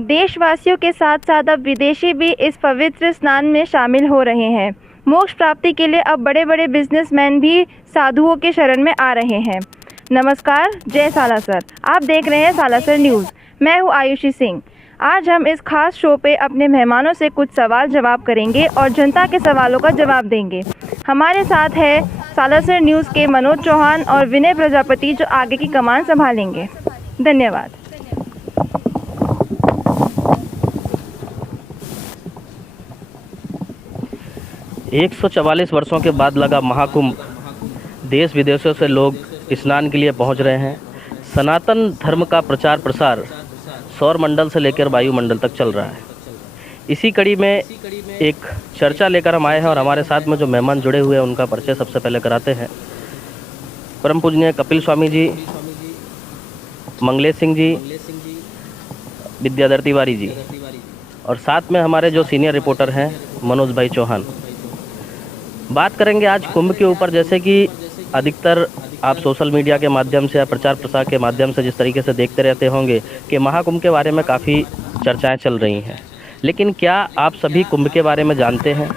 देशवासियों के साथ साथ अब विदेशी भी इस पवित्र स्नान में शामिल हो रहे हैं। मोक्ष प्राप्ति के लिए अब बड़े बड़े बिजनेसमैन भी साधुओं के शरण में आ रहे हैं। नमस्कार, जय सालासर। आप देख रहे हैं सालासर न्यूज़। मैं हूं आयुषी सिंह। आज हम इस खास शो पे अपने मेहमानों से कुछ सवाल जवाब करेंगे और जनता के सवालों का जवाब देंगे। हमारे साथ है सालासर न्यूज़ के मनोज चौहान और विनय प्रजापति, जो आगे की कमान संभालेंगे। धन्यवाद। 144 वर्षों के बाद लगा महाकुंभ। देश विदेशों से लोग स्नान के लिए पहुंच रहे हैं। सनातन धर्म का प्रचार प्रसार सौर मंडल से लेकर वायुमंडल तक चल रहा है। इसी कड़ी में एक चर्चा लेकर हम आए हैं और हमारे साथ में जो मेहमान जुड़े हुए हैं उनका परिचय सबसे पहले कराते हैं। परम पूजनीय कपिल स्वामी जी, मंगलेश सिंह जी, विद्याधर तिवारी जी और साथ में हमारे जो सीनियर रिपोर्टर हैं मनोज भाई चौहान। बात करेंगे आज कुंभ के ऊपर। जैसे कि अधिकतर आप सोशल मीडिया के माध्यम से या प्रचार प्रसार के माध्यम से जिस तरीके से देखते रहते होंगे कि महाकुंभ के बारे में काफ़ी चर्चाएं चल रही हैं, लेकिन क्या आप सभी कुंभ के बारे में जानते हैं?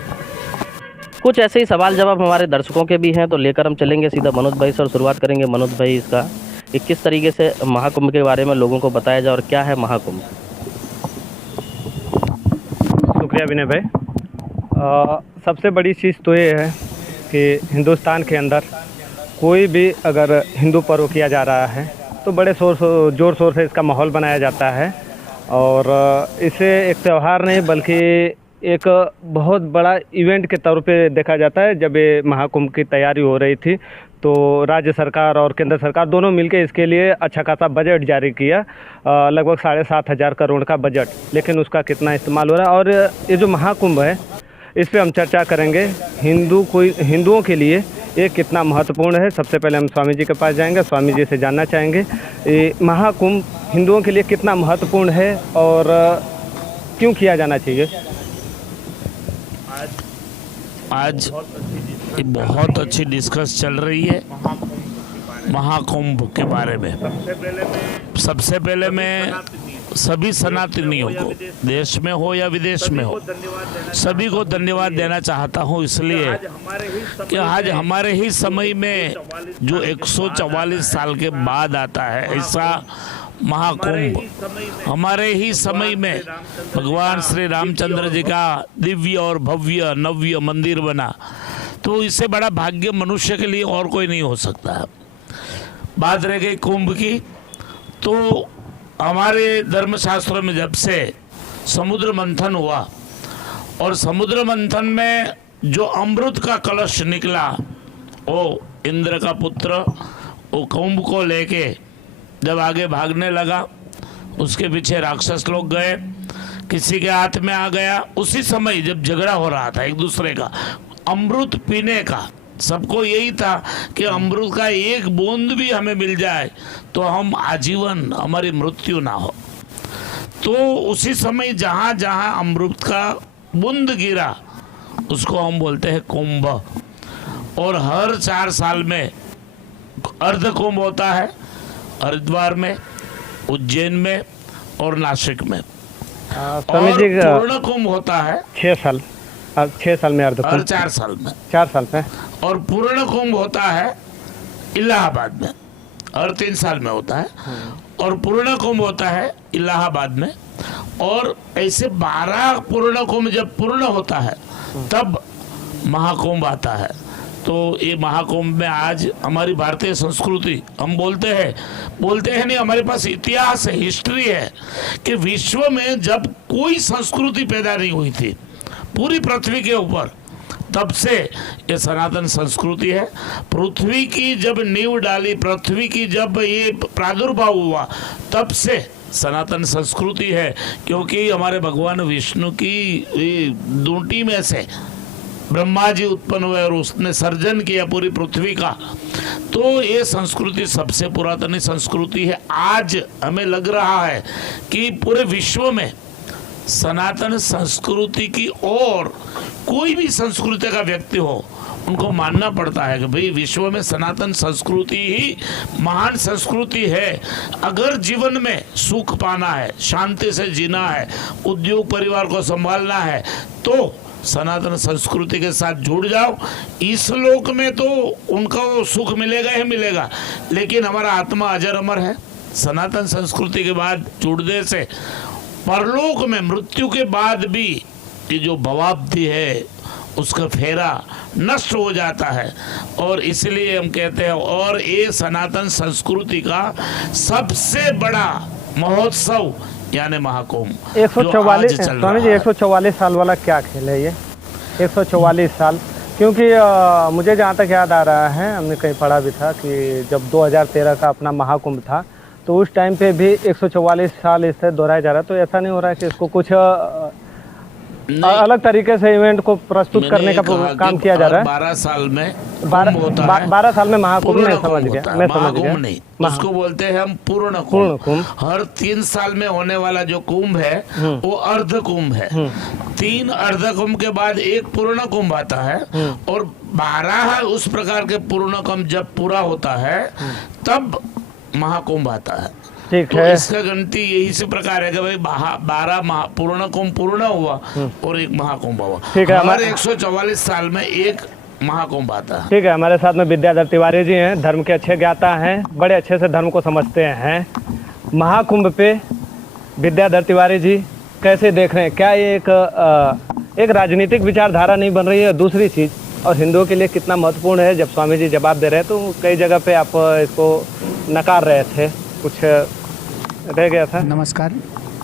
कुछ ऐसे ही सवाल जवाब हमारे दर्शकों के भी हैं, तो लेकर हम चलेंगे सीधा मनोज भाई से और शुरुआत करेंगे मनोज भाई इसका कि किस तरीके से महाकुंभ के बारे में लोगों को बताया जाए और क्या है महाकुंभ। शुक्रिया विनय भाई। सबसे बड़ी चीज़ तो ये है कि हिंदुस्तान के अंदर कोई भी अगर हिंदू पर्व किया जा रहा है तो बड़े ज़ोर शोर से इसका माहौल बनाया जाता है और इसे एक त्यौहार नहीं बल्कि एक बहुत बड़ा इवेंट के तौर पे देखा जाता है। जब ये महाकुंभ की तैयारी हो रही थी तो राज्य सरकार और केंद्र सरकार दोनों मिलकर इसके लिए अच्छा खासा बजट जारी किया, लगभग 7,500 करोड़ का बजट। लेकिन उसका कितना इस्तेमाल हो रहा है और ये जो महाकुंभ है इस पे हम चर्चा करेंगे। हिंदुओं के लिए ये कितना महत्वपूर्ण है। सबसे पहले हम स्वामी जी के पास जाएंगे, स्वामी जी से जानना चाहेंगे ये महाकुंभ हिंदुओं के लिए कितना महत्वपूर्ण है और क्यों किया जाना चाहिए। आज बहुत अच्छी डिस्कस चल रही है महाकुंभ के बारे में। सबसे पहले मैं सभी सनातनियों को, देश में हो या विदेश में हो, सभी को धन्यवाद देना चाहता हूं, इसलिए कि आज हमारे ही समय में जो 144 साल के बाद आता है ऐसा महाकुंभ, हमारे ही समय में भगवान श्री रामचंद्र जी का दिव्य और भव्य नव्य मंदिर बना, तो इससे बड़ा भाग्य मनुष्य के लिए और कोई नहीं हो सकता। बात रह गई कुंभ की, तो हमारे धर्मशास्त्रों में जब से समुद्र मंथन हुआ और समुद्र मंथन में जो अमृत का कलश निकला, वो इंद्र का पुत्र वो कुंभ को लेके जब आगे भागने लगा, उसके पीछे राक्षस लोग गए, किसी के हाथ में आ गया। उसी समय जब झगड़ा हो रहा था एक दूसरे का अमृत पीने का, सबको यही था कि अमृत का एक बूंद भी हमें मिल जाए तो हम आजीवन, हमारी मृत्यु ना हो। तो उसी समय जहाँ जहाँ अमृत का बूंद गिरा उसको हम बोलते हैं कुंभ। और हर 4 साल में अर्ध कुंभ होता है, हरिद्वार में, उज्जैन में और नासिक में। और पूर्ण कुंभ होता है 6 साल में, अर्ध हर 4 साल में, 4 साल में। और पूर्ण कुंभ होता है इलाहाबाद में, हर 3 साल में होता है। और पूर्ण कुंभ होता है इलाहाबाद में। और ऐसे 12 पूर्ण कुंभ जब पूर्ण होता है तब महाकुंभ आता है। तो ये महाकुंभ में आज हमारी भारतीय संस्कृति, हम बोलते हैं नहीं, हमारे पास इतिहास है, हिस्ट्री है कि विश्व में जब कोई संस्कृति पैदा नहीं हुई थी पूरी पृथ्वी के ऊपर, तब से ये सनातन संस्कृति है। पृथ्वी की जब नींव डाली, पृथ्वी की जब ये प्रादुर्भाव हुआ, तब से सनातन संस्कृति है। क्योंकि हमारे भगवान विष्णु की दूंटी में से ब्रह्मा जी उत्पन्न हुए और उसने सर्जन किया पूरी पृथ्वी का। तो ये संस्कृति सबसे पुरातन संस्कृति है। आज हमें लग रहा है कि पूरे विश्व में सनातन संस्कृति की और कोई भी संस्कृति का व्यक्ति हो, उनको मानना पड़ता है कि भाई विश्व में सनातन संस्कृति ही महान संस्कृति है। अगर जीवन में सुख पाना है, शांति से जीना है, उद्योग परिवार को संभालना है, तो सनातन संस्कृति के साथ जुड़ जाओ। इस लोक में तो उनका वो सुख मिलेगा ही मिलेगा, लेकिन हमारा आत्मा अजर अमर है। सनातन संस्कृति के बाद जुड़ने से परलोक में मृत्यु के बाद भी ये जो भवाब्धि है उसका फेरा नष्ट हो जाता है। और इसलिए हम कहते हैं, और ये सनातन संस्कृति का सबसे बड़ा महोत्सव यानी महाकुंभ 144 स्वामी जी 144 साल वाला क्या खेल है ये? 144 साल, क्योंकि मुझे जहाँ तक याद आ रहा है, हमने कहीं पढ़ा भी था कि जब 2013 का अपना महाकुंभ था तो उस टाइम पे भी 144 साल इससे दोहराया जा रहा है। तो ऐसा नहीं हो रहा है कि इसको कुछ अलग तरीके से इवेंट को प्रस्तुत करने का काम किया जा रहा है? 12 साल में 12 साल में महाकुंभ में समझ गया, मैं समझ गया। नहीं, उसको बोलते हैं हम पूर्ण कुंभ। हर 3 साल में होने वाला जो कुंभ है वो अर्ध कुंभ है। 3 अर्ध कुंभ के बाद एक पूर्ण कुंभ आता है, और 12 उस प्रकार के पूर्ण कुंभ जब पूरा होता है तब महाकुंभ आता है। ठीक तो है, इसका गिनती यही से प्रकार है कि भाई 12 पूर्ण कुंभ पूर्ण हुआ और एक महाकुंभ हुआ। ठीक है, हमारे 144 साल में एक महाकुंभ आता है। ठीक है। हमारे साथ में विद्याधर तिवारी जी हैं, धर्म के अच्छे ज्ञाता हैं, बड़े अच्छे से धर्म को समझते हैं। महाकुंभ पे विद्याधर तिवारी जी कैसे देख रहे हैं? क्या ये एक राजनीतिक विचारधारा नहीं बन रही है? दूसरी चीज़, और हिंदुओं के लिए कितना महत्वपूर्ण है? जब स्वामी जी जवाब दे रहे हैं तो कई जगह पे आप इसको नकार रहे थे, कुछ रह गया था। नमस्कार,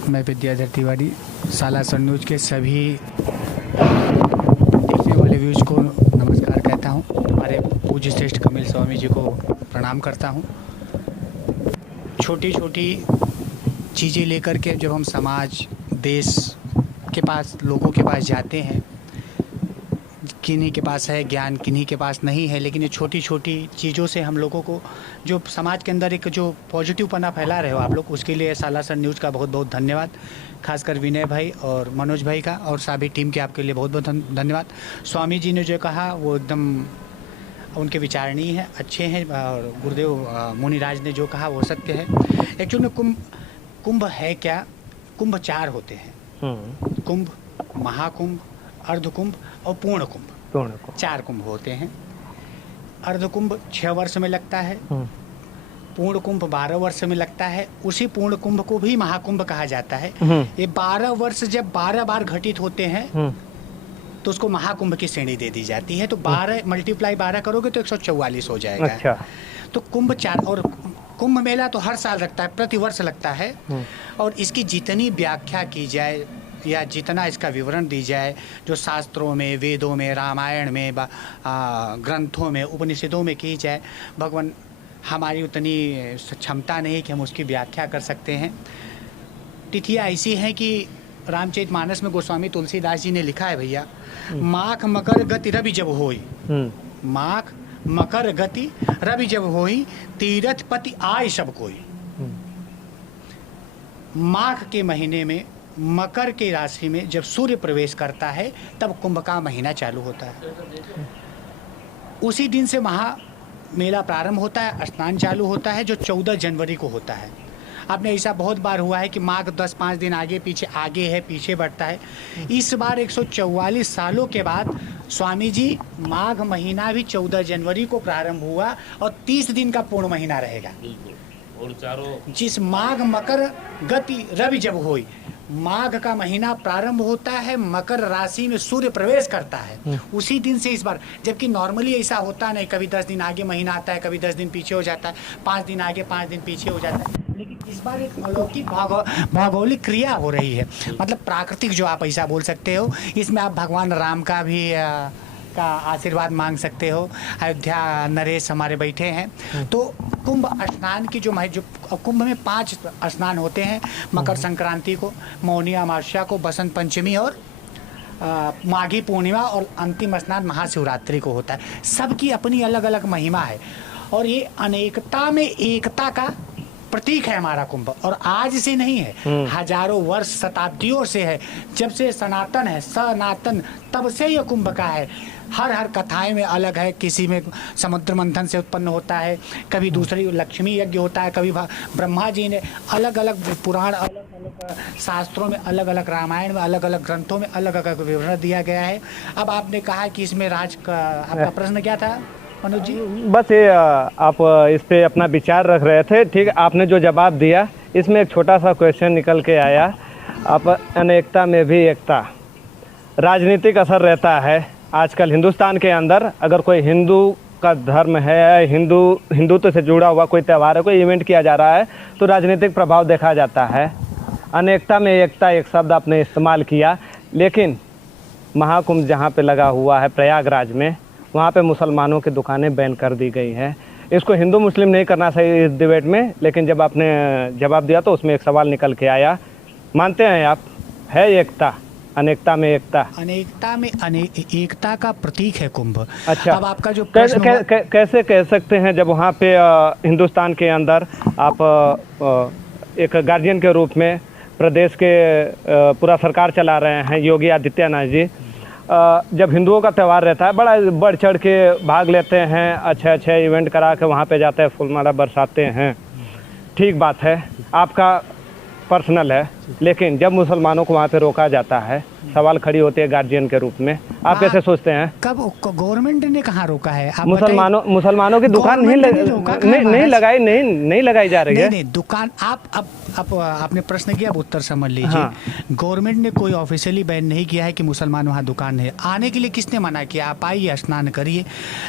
मैं विद्याधर तिवारी सालासर न्यूज के सभी देखने वाले व्यूज को नमस्कार कहता हूं। हमारे पूज्य श्रेष्ठ कपिल स्वामी जी को प्रणाम करता हूं। छोटी छोटी चीज़ें लेकर के जब हम समाज देश के पास लोगों के पास जाते हैं, किन्हीं के पास है ज्ञान, किन्हीं के पास नहीं है, लेकिन ये छोटी छोटी चीज़ों से हम लोगों को जो समाज के अंदर एक जो पॉजिटिव पना फैला रहे हो आप लोग, उसके लिए सालासर न्यूज़ का बहुत बहुत धन्यवाद। खासकर विनय भाई और मनोज भाई का और सभी टीम के आपके लिए बहुत बहुत धन्यवाद। स्वामी जी ने जो कहा वो एकदम उनके विचारणीय है, अच्छे हैं, और गुरुदेव मुनिराज ने जो कहा वो सत्य है। एक्चुअली में कुंभ है क्या? कुंभ 4 होते हैं, कुंभ, महाकुंभ, अर्धकुंभ और पूर्ण कुंभ। 4 कुंभ होते हैं। अर्धकुंभ 6 वर्ष में लगता है, पूर्ण कुंभ 12 वर्ष में लगता है। उसी पूर्ण कुंभ को भी महाकुंभ कहा जाता है। ये 12 वर्ष जब 12 बार घटित होते हैं तो उसको महाकुंभ की श्रेणी दे दी जाती है। तो 12 मल्टीप्लाई 12 करोगे तो 144 हो जाएगा। अच्छा। तो कुंभ 4, और कुंभ मेला तो हर साल लगता है, प्रति वर्ष लगता है। और इसकी जितनी व्याख्या की जाए या जितना इसका विवरण दी जाए, जो शास्त्रों में, वेदों में, रामायण में, ग्रंथों में, उपनिषदों में की जाए, भगवान हमारी उतनी क्षमता नहीं कि हम उसकी व्याख्या कर सकते हैं। तिथियाँ ऐसी हैं कि रामचरितमानस में गोस्वामी तुलसीदास जी ने लिखा है, भैया, माघ मकर गति रवि जब होई, माघ मकर गति रवि जब होई, तीरथ पति आय सब कोई। माघ के महीने में, मकर के राशि में जब सूर्य प्रवेश करता है तब कुंभ का महीना चालू होता है। उसी दिन से महा मेला प्रारंभ होता है, स्नान चालू होता है, जो 14 जनवरी को होता है। आपने ऐसा बहुत बार हुआ है कि माघ 10-5 दिन आगे पीछे, आगे है पीछे बढ़ता है। इस बार 144 सालों के बाद स्वामी जी, माघ महीना भी 14 जनवरी को प्रारंभ हुआ और 30 दिन का पूर्ण महीना रहेगा। और चारों जिस माघ मकर गति रवि जब होई, माघ का महीना प्रारंभ होता है, मकर राशि में सूर्य प्रवेश करता है उसी दिन से इस बार। जबकि नॉर्मली ऐसा होता नहीं, कभी 10 दिन आगे महीना आता है, कभी 10 दिन पीछे हो जाता है, 5 दिन आगे 5 दिन पीछे हो जाता है। लेकिन इस बार एक अलौकिक भौगोलिक क्रिया हो रही है, मतलब प्राकृतिक जो आप ऐसा बोल सकते हो। इसमें आप भगवान राम का भी का आशीर्वाद मांग सकते हो। अयोध्या नरेश हमारे बैठे हैं। तो कुंभ स्नान की जो कुंभ में 5 स्नान होते हैं। मकर संक्रांति को, मौनी अमावस्या को, बसंत पंचमी और माघी पूर्णिमा, और अंतिम स्नान महाशिवरात्रि को होता है। सबकी अपनी अलग अलग महिमा है। और ये अनेकता में एकता का प्रतीक है हमारा कुंभ। और आज से नहीं है, हजारों वर्ष शताब्दियों से है। जब से सनातन है, सनातन, तब से ये कुंभ का है। हर कथाएं में अलग है, किसी में समुद्र मंथन से उत्पन्न होता है, कभी दूसरी लक्ष्मी यज्ञ होता है, कभी ब्रह्मा जी ने अलग अलग पुराण, अलग अलग शास्त्रों में, अलग अलग रामायण में, अलग अलग ग्रंथों में अलग अलग विवरण दिया गया है। अब आपने कहा कि इसमें राज का आपका प्रश्न क्या था मनोज जी? बस ये आप इस पे अपना विचार रख रहे थे, ठीक। आपने जो जवाब दिया, इसमें एक छोटा सा क्वेश्चन निकल के आया। आप अनेकता में भी एकता, राजनीतिक असर रहता है आजकल हिंदुस्तान के अंदर। अगर कोई हिंदू का धर्म है, हिंदुत्व से जुड़ा हुआ कोई त्यौहार है, कोई इवेंट किया जा रहा है, तो राजनीतिक प्रभाव देखा जाता है। अनेकता में एकता एक शब्द आपने इस्तेमाल किया, लेकिन महाकुंभ जहाँ पे लगा हुआ है प्रयागराज में, वहाँ पे मुसलमानों की दुकानें बैन कर दी गई हैं। इसको हिंदू मुस्लिम नहीं करना चाहिए इस डिबेट में, लेकिन जब आपने जवाब दिया तो उसमें एक सवाल निकल के आया। मानते हैं आप, है एकता, अनेकता में एकता? अनेकता में एकता का प्रतीक है कुंभ। अच्छा, अब आपका जो प्रश्न कैसे कह सकते हैं जब वहाँ पे हिंदुस्तान के अंदर आप एक गार्जियन के रूप में प्रदेश के पूरा सरकार चला रहे हैं योगी आदित्यनाथ जी, जब हिंदुओं का त्यौहार रहता है बड़ा बढ़ चढ़ के भाग लेते हैं, अच्छे इवेंट करा के वहाँ पे जाते हैं, फूलमाला बरसाते हैं, ठीक बात है, आपका पर्सनल है। लेकिन जब मुसलमानों को वहाँ पे रोका जाता है, सवाल खड़ी होती है गार्जियन के रूप में, आप कैसे सोचते हैं? कब गवर्नमेंट ने कहाँ रोका है? आप मुसलमानों की दुकान नहीं लगाई जा रही है। नहीं, दुकान आप आपने प्रश्न किया, अब उत्तर समझ लीजिए। हाँ। गवर्नमेंट ने कोई ऑफिशियली बैन नहीं किया है कि मुसलमान वहाँ दुकान है। आने के लिए किसने मना किया? आप आइए, स्नान करिए।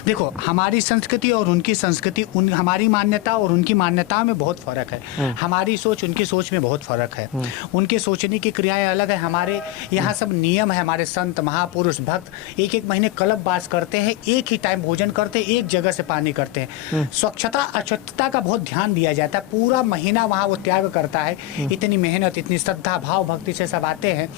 देखो, हमारी संस्कृति और उनकी संस्कृति, हमारी मान्यता और उनकी मान्यताओं में बहुत फर्क है। हमारी सोच उनकी सोच में बहुत फर्क है। उनके सोचने की क्रियाएं अलग है, हमारे यहाँ सब नियम है। हमारे संत महापुरुष भक्त एक महीने कल्प वास करते हैं, एक ही टाइम भोजन करते हैं, एक जगह से पानी करते हैं। स्वच्छता अशुद्धता का बहुत ध्यान दिया जाता है। पूरा महीना वहाँ वो त्याग करता है। इतनी मेहनत, इतनी श्रद्धा भाव भक्ति से सब आते हैं।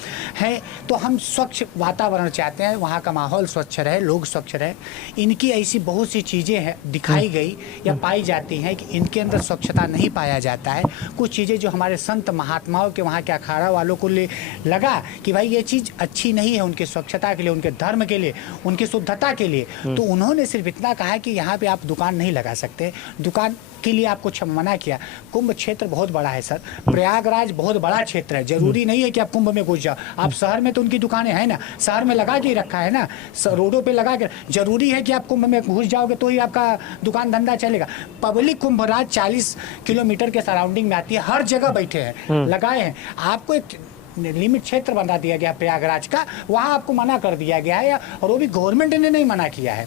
तो हम स्वच्छ वातावरण चाहते हैं, वहाँ का माहौल स्वच्छ रहे, लोग स्वच्छ रहे। इनकी ऐसी बहुत सी चीज़ें हैं दिखाई गई या पाई जाती हैं कि इनके अंदर स्वच्छता नहीं पाया जाता है। कुछ चीज़ें जो हमारे संत महात्माओं के, वहाँ के अखाड़ा वालों को लगा कि भाई ये चीज़ अच्छी नहीं है उनके स्वच्छता के लिए, उनके धर्म के लिए, उनकी शुद्धता के लिए, तो उन्होंने सिर्फ इतना कहा कि यहाँ पे आप दुकान नहीं लगा सकते। दुकान के लिए आपको मना किया। कुंभ क्षेत्र बहुत बड़ा है सर, प्रयागराज बहुत बड़ा क्षेत्र है। जरूरी नहीं है कि आप कुंभ में घुस जाओ। आप शहर में तो उनकी दुकानें हैं ना, शहर में लगा के ही रखा है ना, रोडों पे लगा के। जरूरी है कि आप कुंभ में घुस जाओगे तो ही आपका दुकान धंधा चलेगा? पब्लिक कुंभ राज 40 किलोमीटर के सराउंडिंग में आती है, हर जगह बैठे हैं, लगाए हैं। आपको एक लिमिट क्षेत्र बना दिया गया प्रयागराज का, वहाँ आपको मना कर दिया गया है, और वो भी गवर्नमेंट ने नहीं मना किया है।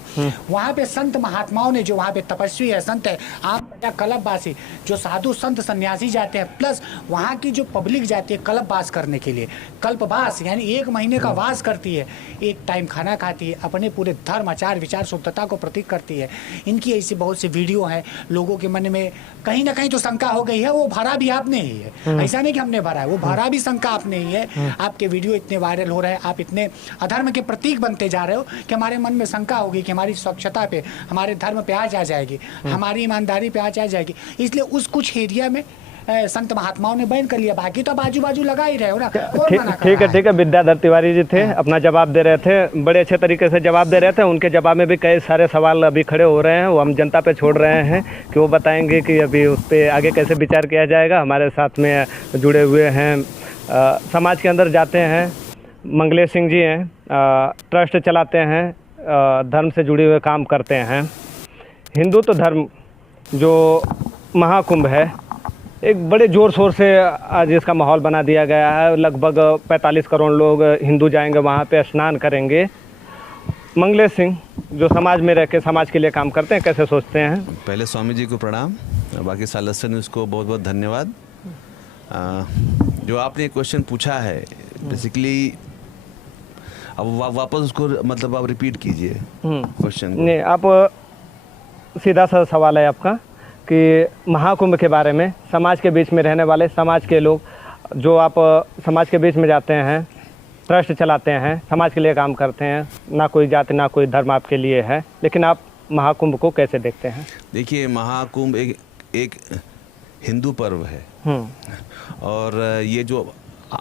वहाँ पे संत महात्माओं ने, जो वहाँ पे तपस्वी है, संत है, आप कल्पवासी जो साधु संत सन्यासी जाते हैं, प्लस वहाँ की जो पब्लिक जाती है कल्पवास करने के लिए, कल्पवास यानी 1 महीने का वास करती है, एक टाइम खाना खाती है, अपने पूरे धर्म आचार विचार शुद्धता को प्रतीक करती है। इनकी ऐसी बहुत सी वीडियो हैं, लोगों के मन में कहीं ना कहीं तो शंका हो गई है। वो भरा भी आपने ही है, ऐसा नहीं कि हमने भरा है, वो भरा भी शंका आपने ही है। आपके वीडियो इतने वायरल हो रहे हैं, आप इतने अधर्म के प्रतीक बनते जा रहे हो कि हमारे मन में शंका होगी कि हमारी स्वच्छता पे, हमारे धर्म पे आँच आ जाएगी, हमारी ईमानदारी पे आँच आ जाएगी। इसलिए उस कुछ एरिया में संत महात्माओं ने बैन कर लिया, बाकी तो बाजू बाजू लगा ही रहे हो ना। ठीक है। विद्याधर तिवारी जी थे, अपना जवाब दे रहे थे, बड़े अच्छे तरीके से जवाब दे रहे थे। उनके जवाब में भी कई सारे सवाल अभी खड़े हो रहे हैं, वो हम जनता पे छोड़ रहे हैं कि वो बताएंगे कि अभी उस पर आगे कैसे विचार किया जाएगा। हमारे साथ में जुड़े हुए हैं, समाज के अंदर जाते हैं, मंगलेश सिंह जी हैं, ट्रस्ट चलाते हैं, धर्म से जुड़े हुए काम करते हैं। हिंदुत्व धर्म जो महाकुंभ है, एक बड़े ज़ोर शोर से आज इसका माहौल बना दिया गया है। लगभग 45 करोड़ लोग हिंदू जाएंगे वहाँ पे, स्नान करेंगे। मंगलेश सिंह जो समाज में रह के समाज के लिए काम करते हैं, कैसे सोचते हैं? पहले स्वामी जी को प्रणाम, बाकी सालस्य न्यूज़ को बहुत बहुत धन्यवाद। जो आपने क्वेश्चन पूछा है, बेसिकली अब वापस उसको मतलब आप रिपीट कीजिए क्वेश्चन। नहीं, आप सीधा सा सवाल है आपका कि महाकुंभ के बारे में, समाज के बीच में रहने वाले समाज के लोग, जो आप समाज के बीच में जाते हैं, ट्रस्ट चलाते हैं, समाज के लिए काम करते हैं, ना कोई जाति ना कोई धर्म आपके लिए है, लेकिन आप महाकुंभ को कैसे देखते हैं? देखिए, महाकुंभ एक हिंदू पर्व है और ये जो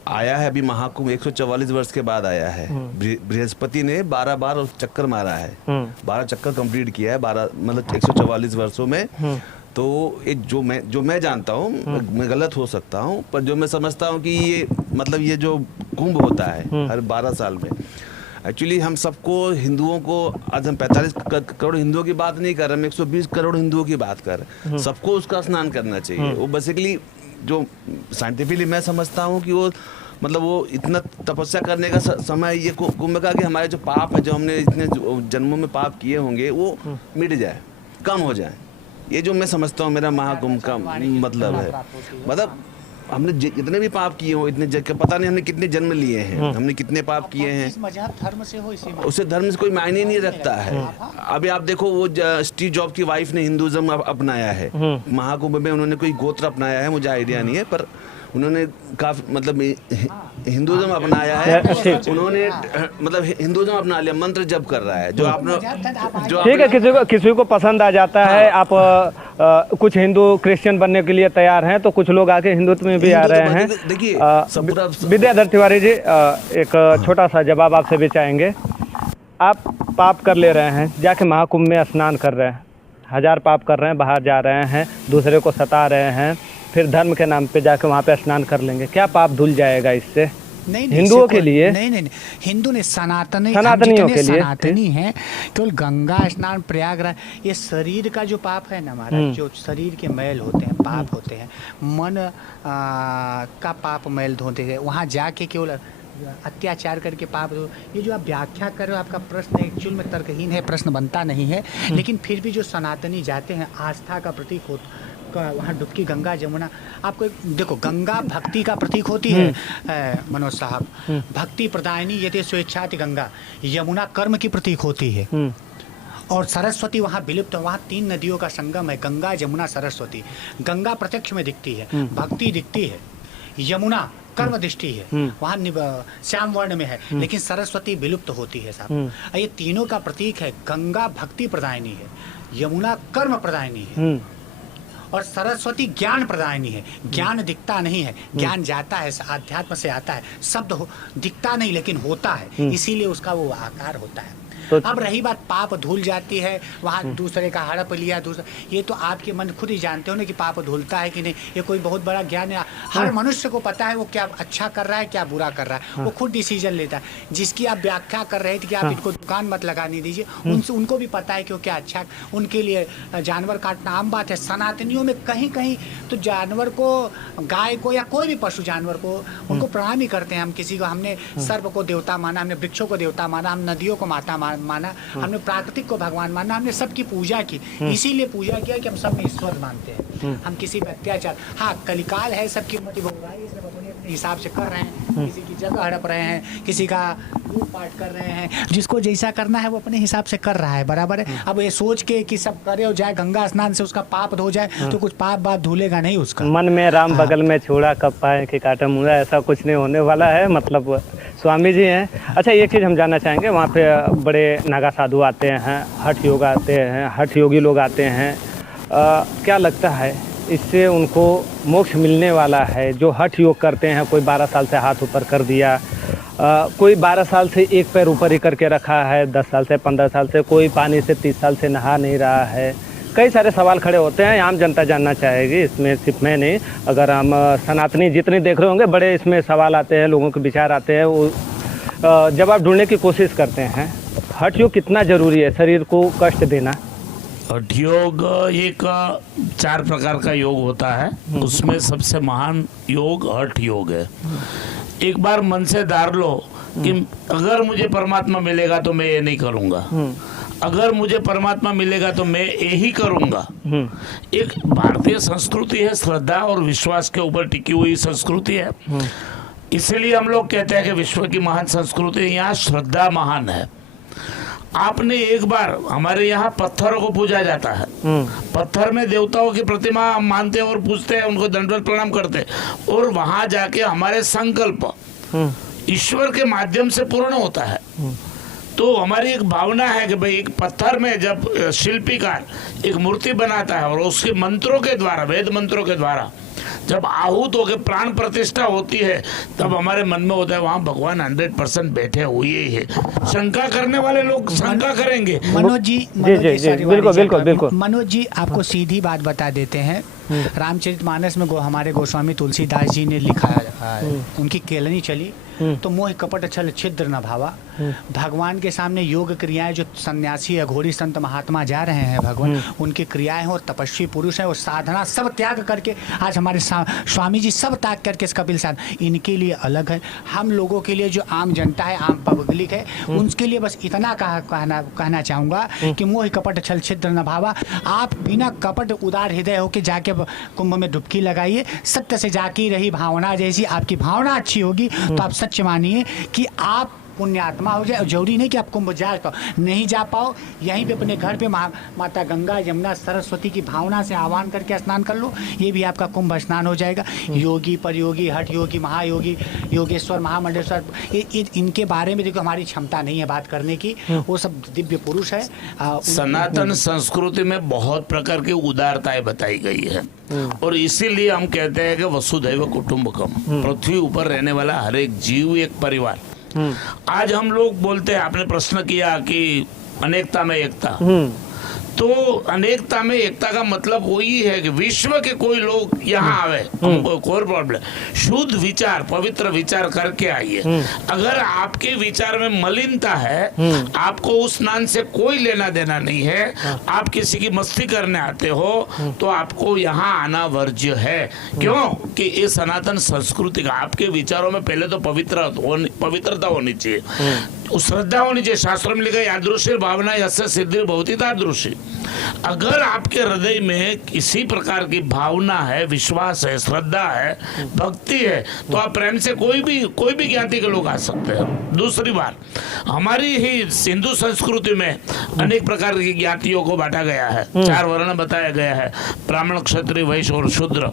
आया है अभी महाकुंभ 144 वर्ष के बाद आया है। बृहस्पति ने 12 बार चक्कर मारा है, 12 चक्कर कंप्लीट किया है 12 मतलब 144 वर्षों में। तो एक जो मैं जानता हूँ, मैं गलत हो सकता हूँ, पर जो मैं समझता हूँ कि ये मतलब ये जो कुंभ होता है हर 12 साल में, एक्चुअली हम सबको हिंदुओं को, आज हम 45 करोड़ हिंदुओं की बात नहीं कर रहे, हम 120 करोड़ हिंदुओं की बात कर रहे हैं। सबको उसका स्नान करना चाहिए। वो बेसिकली जो साइंटिफिकली मैं समझता हूँ कि वो मतलब वो इतना तपस्या करने का समय ये कुंभ का, कि हमारे जो पाप है, जो हमने इतने जन्मों में पाप किए होंगे, वो मिट जाए, कम हो जाए। ये जो मैं समझता हूँ मेरा महाकुंभ का मतलब है। मतलब हमने जितने भी पाप किए हो, इतने पता नहीं हमने कितने जन्म लिए हैं, हमने कितने पाप किए हैं, धर्म से हो उससे धर्म से कोई मायने नहीं रखता है। अभी आप देखो, वो स्टीव जॉब की वाइफ ने हिंदुइज्म अपनाया है, महाकुंभ में उन्होंने कोई गोत्र अपनाया है, मुझे आइडिया नहीं है, पर उन्होंने काफी मतलब हिंदुइज्म अपनाया है। उन्होंने मतलब हिंदुइज्म अपना लिया, मंत्र जप कर रहा है जो आपने जो ठीक है। किसी को पसंद आ जाता है। आप कुछ हिंदू क्रिश्चियन बनने के लिए तैयार हैं, तो कुछ लोग आके हिंदुत्व में भी आ रहे हैं। देखिए, विद्याधर तिवारी जी, एक छोटा सा जवाब आपसे भी चाहेंगे। आप पाप कर ले रहे हैं, जाके महाकुंभ में स्नान कर रहे हैं, 1000 पाप कर रहे हैं, बाहर जा रहे हैं, दूसरे को सता रहे हैं, फिर धर्म के नाम पे जाके वहाँ पे स्नान कर लेंगे, क्या पाप धुल जाएगा इससे? नहीं, हिंदुओं के लिए नहीं, हिंदू ने सनातनियों के लिए सनातनी है, केवल गंगा स्नान प्रयागराज, ये शरीर का जो पाप है ना हमारा, जो शरीर के मैल होते हैं, पाप होते हैं, मन का पाप मैल धोते हैं, वहाँ जाके केवल अत्याचार करके पाप। ये जो आप व्याख्या कर रहे हो, आपका प्रश्न एक्चुअल में तर्कहीन है, प्रश्न बनता नहीं है। लेकिन फिर भी जो सनातनी जाते हैं, आस्था का प्रतीक हो, वहाँ डुबकी, गंगा जमुना, आपको देखो, गंगा भक्ति का प्रतीक होती है मनोज साहब, भक्ति प्रदायनी यदि स्वेच्छाति गंगा, यमुना कर्म की प्रतीक होती है, और सरस्वती वहाँ विलुप्त है। वहाँ 3 नदियों का संगम है, गंगा जमुना सरस्वती। गंगा प्रत्यक्ष में दिखती है, भक्ति दिखती है, यमुना कर्म दृष्टि है, वहाँ श्याम वर्ण में है, लेकिन सरस्वती विलुप्त होती है साहब। ये तीनों का प्रतीक है। गंगा भक्ति प्रदायनी है, यमुना कर्म प्रदायनी है, और सरस्वती ज्ञान प्रदायनी है। ज्ञान दिखता नहीं है, ज्ञान जाता है, आध्यात्म से आता है, शब्द दिखता नहीं लेकिन होता है, इसीलिए उसका वो आकार होता है। तो अब रही बात पाप धुल जाती है, वहाँ दूसरे का हड़प लिया, दूसरा, ये तो आपके मन खुद ही जानते हो ना कि पाप धुलता है कि नहीं। ये कोई बहुत बड़ा ज्ञान है, हर मनुष्य को पता है वो क्या अच्छा कर रहा है, क्या बुरा कर रहा है, वो खुद डिसीजन लेता है। जिसकी आप व्याख्या कर रहे थे कि आप इनको दुकान मत लगाने दीजिए, उनसे उनको भी पता है कि वो क्या अच्छा, उनके लिए जानवर काटना आम बात है। सनातनियों में कहीं कहीं तो जानवर को, गाय को या कोई भी पशु जानवर को, उनको प्रणाम ही करते हैं हम। किसी को हमने सर्प को देवता माना, हमने वृक्षों को देवता माना, हम नदियों को माता माना, हमने प्राकृतिक को भगवान माना, हमने सबकी पूजा की। इसीलिए पूजा किया कि हम सब में ईश्वर मानते हैं, हम किसी पे अत्याचार। हाँ, कलिकाल है, सबकी मति भोग रहा है, सब अपने अपने हिसाब से कर रहे हैं, किसी की जगह हड़प रहे हैं, किसी का रूप पाठ कर रहे हैं, जिसको जैसा करना है वो अपने हिसाब से कर रहा है, बराबर है। अब ये सोच के कि सब करे हो जाए, गंगा स्नान से उसका पाप धो जाए, तो कुछ पाप बाप धुलेगा नहीं उसका। मन में राम बगल में छोड़ा, कब पाए कि काटा मुड़ा, ऐसा कुछ नहीं होने वाला है। मतलब स्वामी जी हैं। अच्छा, एक चीज़ हम जानना चाहेंगे, वहाँ पे बड़े नागा साधु आते हैं, हठ योग आते हैं, हठ योगी लोग आते हैं, क्या लगता है इससे उनको मोक्ष मिलने वाला है? जो हठ योग करते हैं, कोई 12 साल से हाथ ऊपर कर दिया, कोई 12 साल से एक पैर ऊपर ही करके रखा है, 10 साल से 15 साल से, कोई पानी से 30 साल से नहा नहीं रहा है। कई सारे सवाल खड़े होते हैं, आम जनता जानना चाहेगी, इसमें सिर्फ मैं नहीं, अगर हम सनातनी जितने देख रहे होंगे, बड़े इसमें सवाल आते हैं, लोगों के विचार आते हैं, वो जवाब ढूंढने की कोशिश करते हैं। हठ योग कितना ज़रूरी है शरीर को कष्ट देना? हठ योग एक 4 प्रकार का योग होता है, उसमें सबसे महान योग हठ योग है। एक बार मन से धार लो कि अगर मुझे परमात्मा मिलेगा तो मैं ये नहीं करूँगा, अगर मुझे परमात्मा मिलेगा तो मैं यही करूंगा। एक भारतीय संस्कृति है, श्रद्धा और विश्वास के ऊपर टिकी हुई संस्कृति है, इसलिए हम लोग कहते हैं कि विश्व की महान संस्कृति, यहाँ श्रद्धा महान है। आपने एक बार, हमारे यहाँ पत्थरों को पूजा जाता है, पत्थर में देवताओं की प्रतिमा हम मानते हैं और पूजते हैं, उनको दंडवत प्रणाम करते हैं, और वहां जाके हमारे संकल्प ईश्वर के माध्यम से पूर्ण होता है। तो हमारी एक भावना है कि भाई एक पत्थर में जब शिल्पीकार एक मूर्ति बनाता है और उसके मंत्रों के द्वारा, वेद मंत्रों के द्वारा जब आहूत होकर प्राण प्रतिष्ठा होती है, तब हमारे मन में होता है वहाँ भगवान 100% बैठे हुए ही है। शंका करने वाले लोग शंका करेंगे। मनोज जी, बिल्कुल। मनोज जी, आपको सीधी बात बता देते हैं। रामचरितमानस में हमारे गोस्वामी तुलसीदास जी ने लिखा है, उनकी केलनी चली तो मोह कपट छल छिद्र न भावा। भगवान के सामने योग क्रियाएं, जो सन्यासी अघोरी संत महात्मा जा रहे हैं भगवान, उनकी क्रियाएं और तपस्वी पुरुष है, और साधना सब त्याग करके आज हमारे स्वामी जी सब त्याग करके इस कपिल साध, इनके लिए अलग है। हम लोगों के लिए जो आम जनता है, आम पब्लिक है, उनके लिए बस इतना कहना चाहूँगा कि मोह कपट छल छिद्र न भावा। आप बिना कपट उदार हृदय होकर जाके कुंभ में डुबकी लगाइए। सत्य से जाकी रही भावना जैसी आपकी भावना अच्छी होगी तो आप सच मानिए कि आप पुण्यात्मा हो जाए। जरूरी नहीं कि आप कुंभ जा पाओ, नहीं जा पाओ, यहीं पे अपने घर पे माता गंगा यमुना सरस्वती की भावना से आह्वान करके स्नान कर लो, ये भी आपका कुंभ स्नान हो जाएगा। योगी, परयोगी, हठ योगी, महायोगी, योगेश्वर, महामंडलेश्वर, इनके बारे में देखो हमारी क्षमता नहीं है बात करने की, वो सब दिव्य पुरुष है। सनातन संस्कृति में बहुत प्रकार की उदारताएं बताई गई है, और इसीलिए हम कहते हैं कि वसुधैव कुटुंबकम, पृथ्वी ऊपर रहने वाला हर एक जीव एक परिवार। आज हम लोग बोलते हैं, आपने प्रश्न किया कि अनेकता में एकता, तो अनेकता में एकता का मतलब वही है कि विश्व के कोई लोग यहाँ आवे, कोई प्रॉब्लम, शुद्ध विचार, पवित्र विचार करके आइए। अगर आपके विचार में मलिनता है, आपको उस स्नान से कोई लेना देना नहीं है, आप किसी की मस्ती करने आते हो, तो आपको यहाँ आना वर्ज्य है। क्यों कि ये सनातन संस्कृति का, आपके विचारों में पहले तो पवित्रता होनी चाहिए, श्रद्धा होनी चाहिए। शास्त्रों में लिखा है यादृशी भावना यस्य सिद्धि भवति तादृशी। अगर आपके हृदय में किसी प्रकार की भावना है, विश्वास है, श्रद्धा है, भक्ति है, तो आप प्रेम से कोई भी ज्ञाति के लोग आ सकते हैं। दूसरी बात, हमारी ही हिंदू संस्कृति में अनेक प्रकार की ज्ञातियों को बांटा गया है, 4 वर्ण बताया गया है, ब्राह्मण, क्षत्रिय, वैश्य और शूद्र।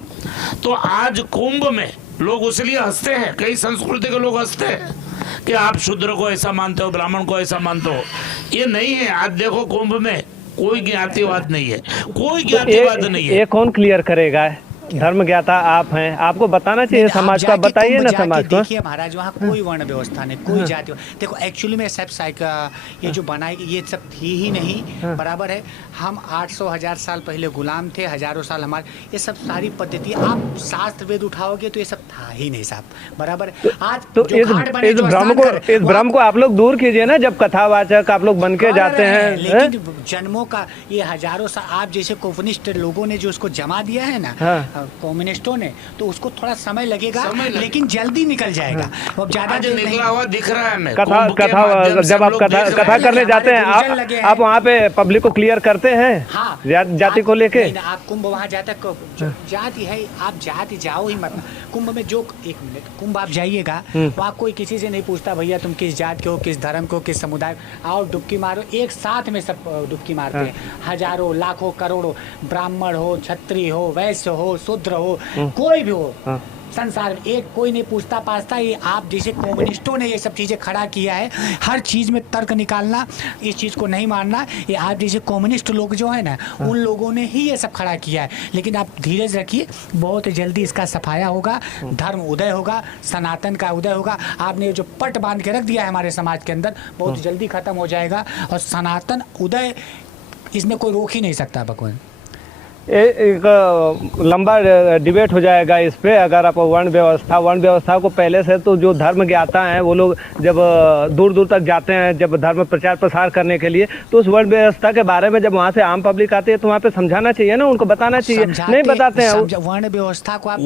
तो आज कुंभ में लोग इसलिए हंसते हैं, कई संस्कृति के लोग हंसते हैं कि आप शूद्र को ऐसा मानते हो, ब्राह्मण को ऐसा मानते हो। ये नहीं है। आज देखो कुंभ में कोई ज्ञातिवाद नहीं है, कोई ज्ञातिवाद नहीं है। ये कौन क्लियर करेगा? धर्म ज्ञाता आप हैं, आपको बताना चाहिए समाज को, बताइए ना समाज को। देखिए महाराज, वहाँ कोई वर्ण व्यवस्था नहीं, कोई जाति। देखो एक्चुअली में सब ये जो बनाई ये सब थी ही नहीं, बराबर है। हम 800-1000 साल पहले गुलाम थे, हजारों साल हमारे, ये सब सारी पद्धति आप शास्त्र वेद उठाओगे तो ये सब था ही नहीं साहब, बराबर। आज तो इस भ्रम को आप लोग दूर कीजिए ना, जब कथावाचक आप लोग बन के जाते हैं। लेकिन जन्मों का ये हजारों साल, आप जैसे कम्युनिस्ट लोगों ने जो उसको जमा दिया है ना, कम्युनिस्टों ने, तो उसको थोड़ा समय लगेगा, लेकिन जल्दी निकल जाएगा। अब ज्यादा निकला हुआ दिख रहा है हमें। कथा जब आप कथा करने जाते हैं, आप वहाँ पे पब्लिक को क्लियर करते हैं जाति को लेके। आप कुंभ वहाँ जाते, जाति है, आप जाति जाओ ही मत। कुंभ में जो 1 मिनट कुंभ आप जाइएगा, वहाँ कोई किसी से नहीं पूछता भैया तुम किस जात के हो, किस धर्म को, किस समुदाय, आओ डुबकी मारो। एक साथ में सब डुबकी मारते हैं, हजारों, लाखों, करोड़ों, ब्राह्मण हो, क्षत्रिय हो, वैश्य हो, शूद्र हो, कोई भी हो संसार में, एक कोई नहीं पूछता पाछता। ये आप जैसे कम्युनिस्टों ने ये सब चीज़ें खड़ा किया है, हर चीज़ में तर्क निकालना, इस चीज़ को नहीं मानना, ये आप जैसे कम्युनिस्ट लोग जो है ना, उन लोगों ने ही ये सब खड़ा किया है। लेकिन आप धीरज रखिए, बहुत जल्दी इसका सफाया होगा, धर्म उदय होगा, सनातन का उदय होगा। आपने जो पट बांध के रख दिया है हमारे समाज के अंदर, बहुत जल्दी खत्म हो जाएगा, और सनातन उदय इसमें कोई रोक ही नहीं सकता भगवान। एक लंबा डिबेट हो जाएगा इस पे। अगर आप वर्ण व्यवस्था को पहले से, तो जो धर्म ज्ञाता हैं वो लोग जब दूर दूर तक जाते हैं, जब धर्म प्रचार प्रसार करने के लिए, तो उस वर्ण व्यवस्था के बारे में जब वहाँ से आम पब्लिक आती है तो वहाँ पे समझाना चाहिए ना, उनको बताना चाहिए। नहीं बताते हैं वर्ण व्यवस्था को। आप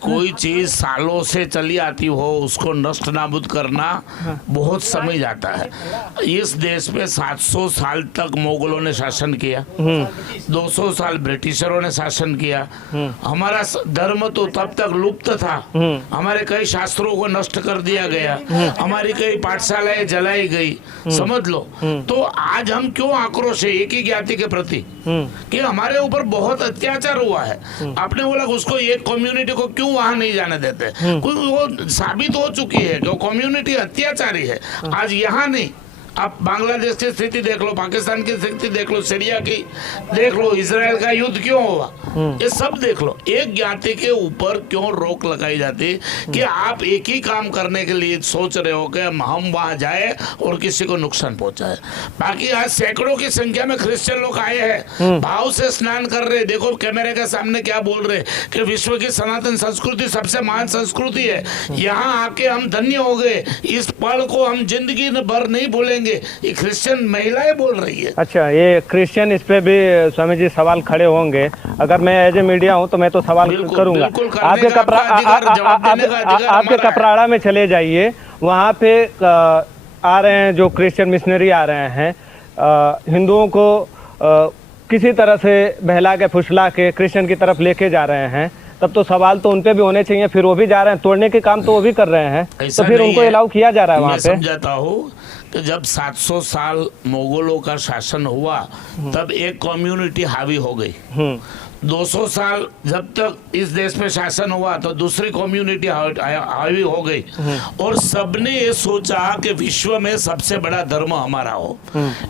कोई चीज सालों से चली आती हो, उसको नष्ट नाबूद करना बहुत समय जाता है। इस देश पे 700 साल तक मुगलों ने शासन किया, 200 साल ब्रिटिशरों ने शासन किया। हमारा धर्म तो तब तक लुप्त था, हमारे कई शास्त्रों को नष्ट कर दिया गया, हमारी कई पाठशालाएं जलाई गई, समझ लो। तो आज हम क्यों आक्रोश है एक ही ज्ञाति के प्रति कि हमारे ऊपर बहुत अत्याचार हुआ है। आपने बोला उसको, एक कम्युनिटी को क्यों वहां नहीं जाने देते, क्योंकि वो साबित हो चुकी है कि वो कम्युनिटी अत्याचारी है। आज यहाँ नहीं, आप बांग्लादेश की स्थिति देख लो, पाकिस्तान की स्थिति देख लो, सीरिया की देख लो, इसराइल का युद्ध क्यों हुआ, ये सब देख लो। एक ज्ञाति के ऊपर क्यों रोक लगाई जाती कि आप एक ही काम करने के लिए सोच रहे हो कि हम वहां जाए और किसी को नुकसान पहुंचाए। बाकी आज सैकड़ों की संख्या में क्रिश्चियन लोग आए हैं, भाव से स्नान कर रहे। देखो कैमरे के सामने क्या बोल रहे कि विश्व की सनातन संस्कृति सबसे महान संस्कृति है, यहाँ आके हम धन्य हो गए, इस पल को हम जिंदगी भर नहीं भूलेंगे। ये क्रिश्चियन महिलाएं बोल रही है। अच्छा, ये क्रिश्चियन इस पे भी स्वामी जी सवाल खड़े होंगे। अगर मैं एज ए मीडिया हूँ तो मैं तो सवाल करूंगा। आपके कपराड़ा में चले जाइए, वहाँ पे आ रहे हैं जो क्रिश्चियन मिशनरी आ रहे हैं, हिंदुओं को किसी तरह से बहला के फुसला के क्रिश्चियन की तरफ लेके जा रहे हैं, तब तो सवाल तो उन पे भी होने चाहिए। फिर वो भी जा रहे हैं, तोड़ने के काम तो वो भी कर रहे हैं, तो फिर उनको अलाउ किया जा रहा है वहाँ पे। मैं समझाता हूँ कि जब 700 साल मुगलों का शासन हुआ तब एक कम्युनिटी हावी हो गई। 200 साल जब तक इस देश में शासन हुआ तो दूसरी कम्युनिटी हावी हो गई, और सबने ये सोचा कि विश्व में सबसे बड़ा धर्म हमारा हो।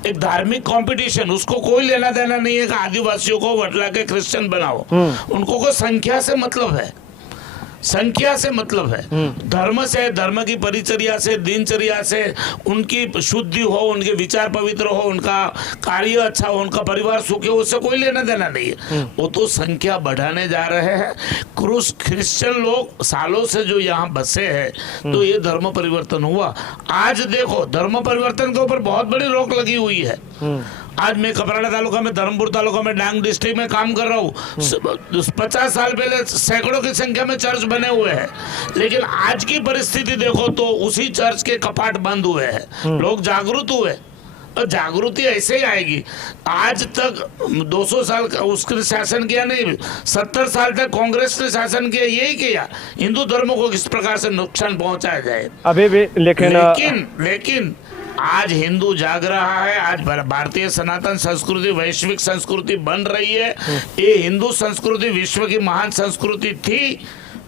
एक धार्मिक कंपटीशन, उसको कोई लेना देना नहीं है कि आदिवासियों को वटला के क्रिश्चियन बनाओ, उनको को संख्या से मतलब है, संख्या से मतलब है, धर्म से, धर्म की परिचर्या से, दिनचर्या से उनकी शुद्धि हो, उनके विचार पवित्र हो, उनका कार्य अच्छा हो, उनका परिवार सुखी हो, उससे कोई लेना देना नहीं है। वो तो संख्या बढ़ाने जा रहे हैं। क्रिश्चियन लोग सालों से जो यहाँ बसे हैं, तो ये धर्म परिवर्तन हुआ। आज देखो धर्म परिवर्तन के ऊपर बहुत बड़ी रोक लगी हुई है। आज मैं कपराड़ा तालुका में, धर्मपुर तालुका में, डांग डिस्ट्रिक्ट में काम कर रहा हूँ। 50 साल पहले सैकड़ों की संख्या में चर्च बने हुए हैं, लेकिन आज की परिस्थिति देखो तो उसी चर्च के कपाट बंद हुए हैं। लोग जागरूक हुए, और जागृति ऐसे ही आएगी। आज तक 200 साल का उसने शासन किया नहीं, 70 साल तक कांग्रेस ने शासन किया, यही किया हिंदू धर्म को किस प्रकार से नुकसान पहुंचाया जाए अभी भी। लेकिन आज हिंदू जाग रहा है। आज भारतीय सनातन संस्कृति वैश्विक संस्कृति बन रही है। ये हिंदू संस्कृति विश्व की महान संस्कृति थी,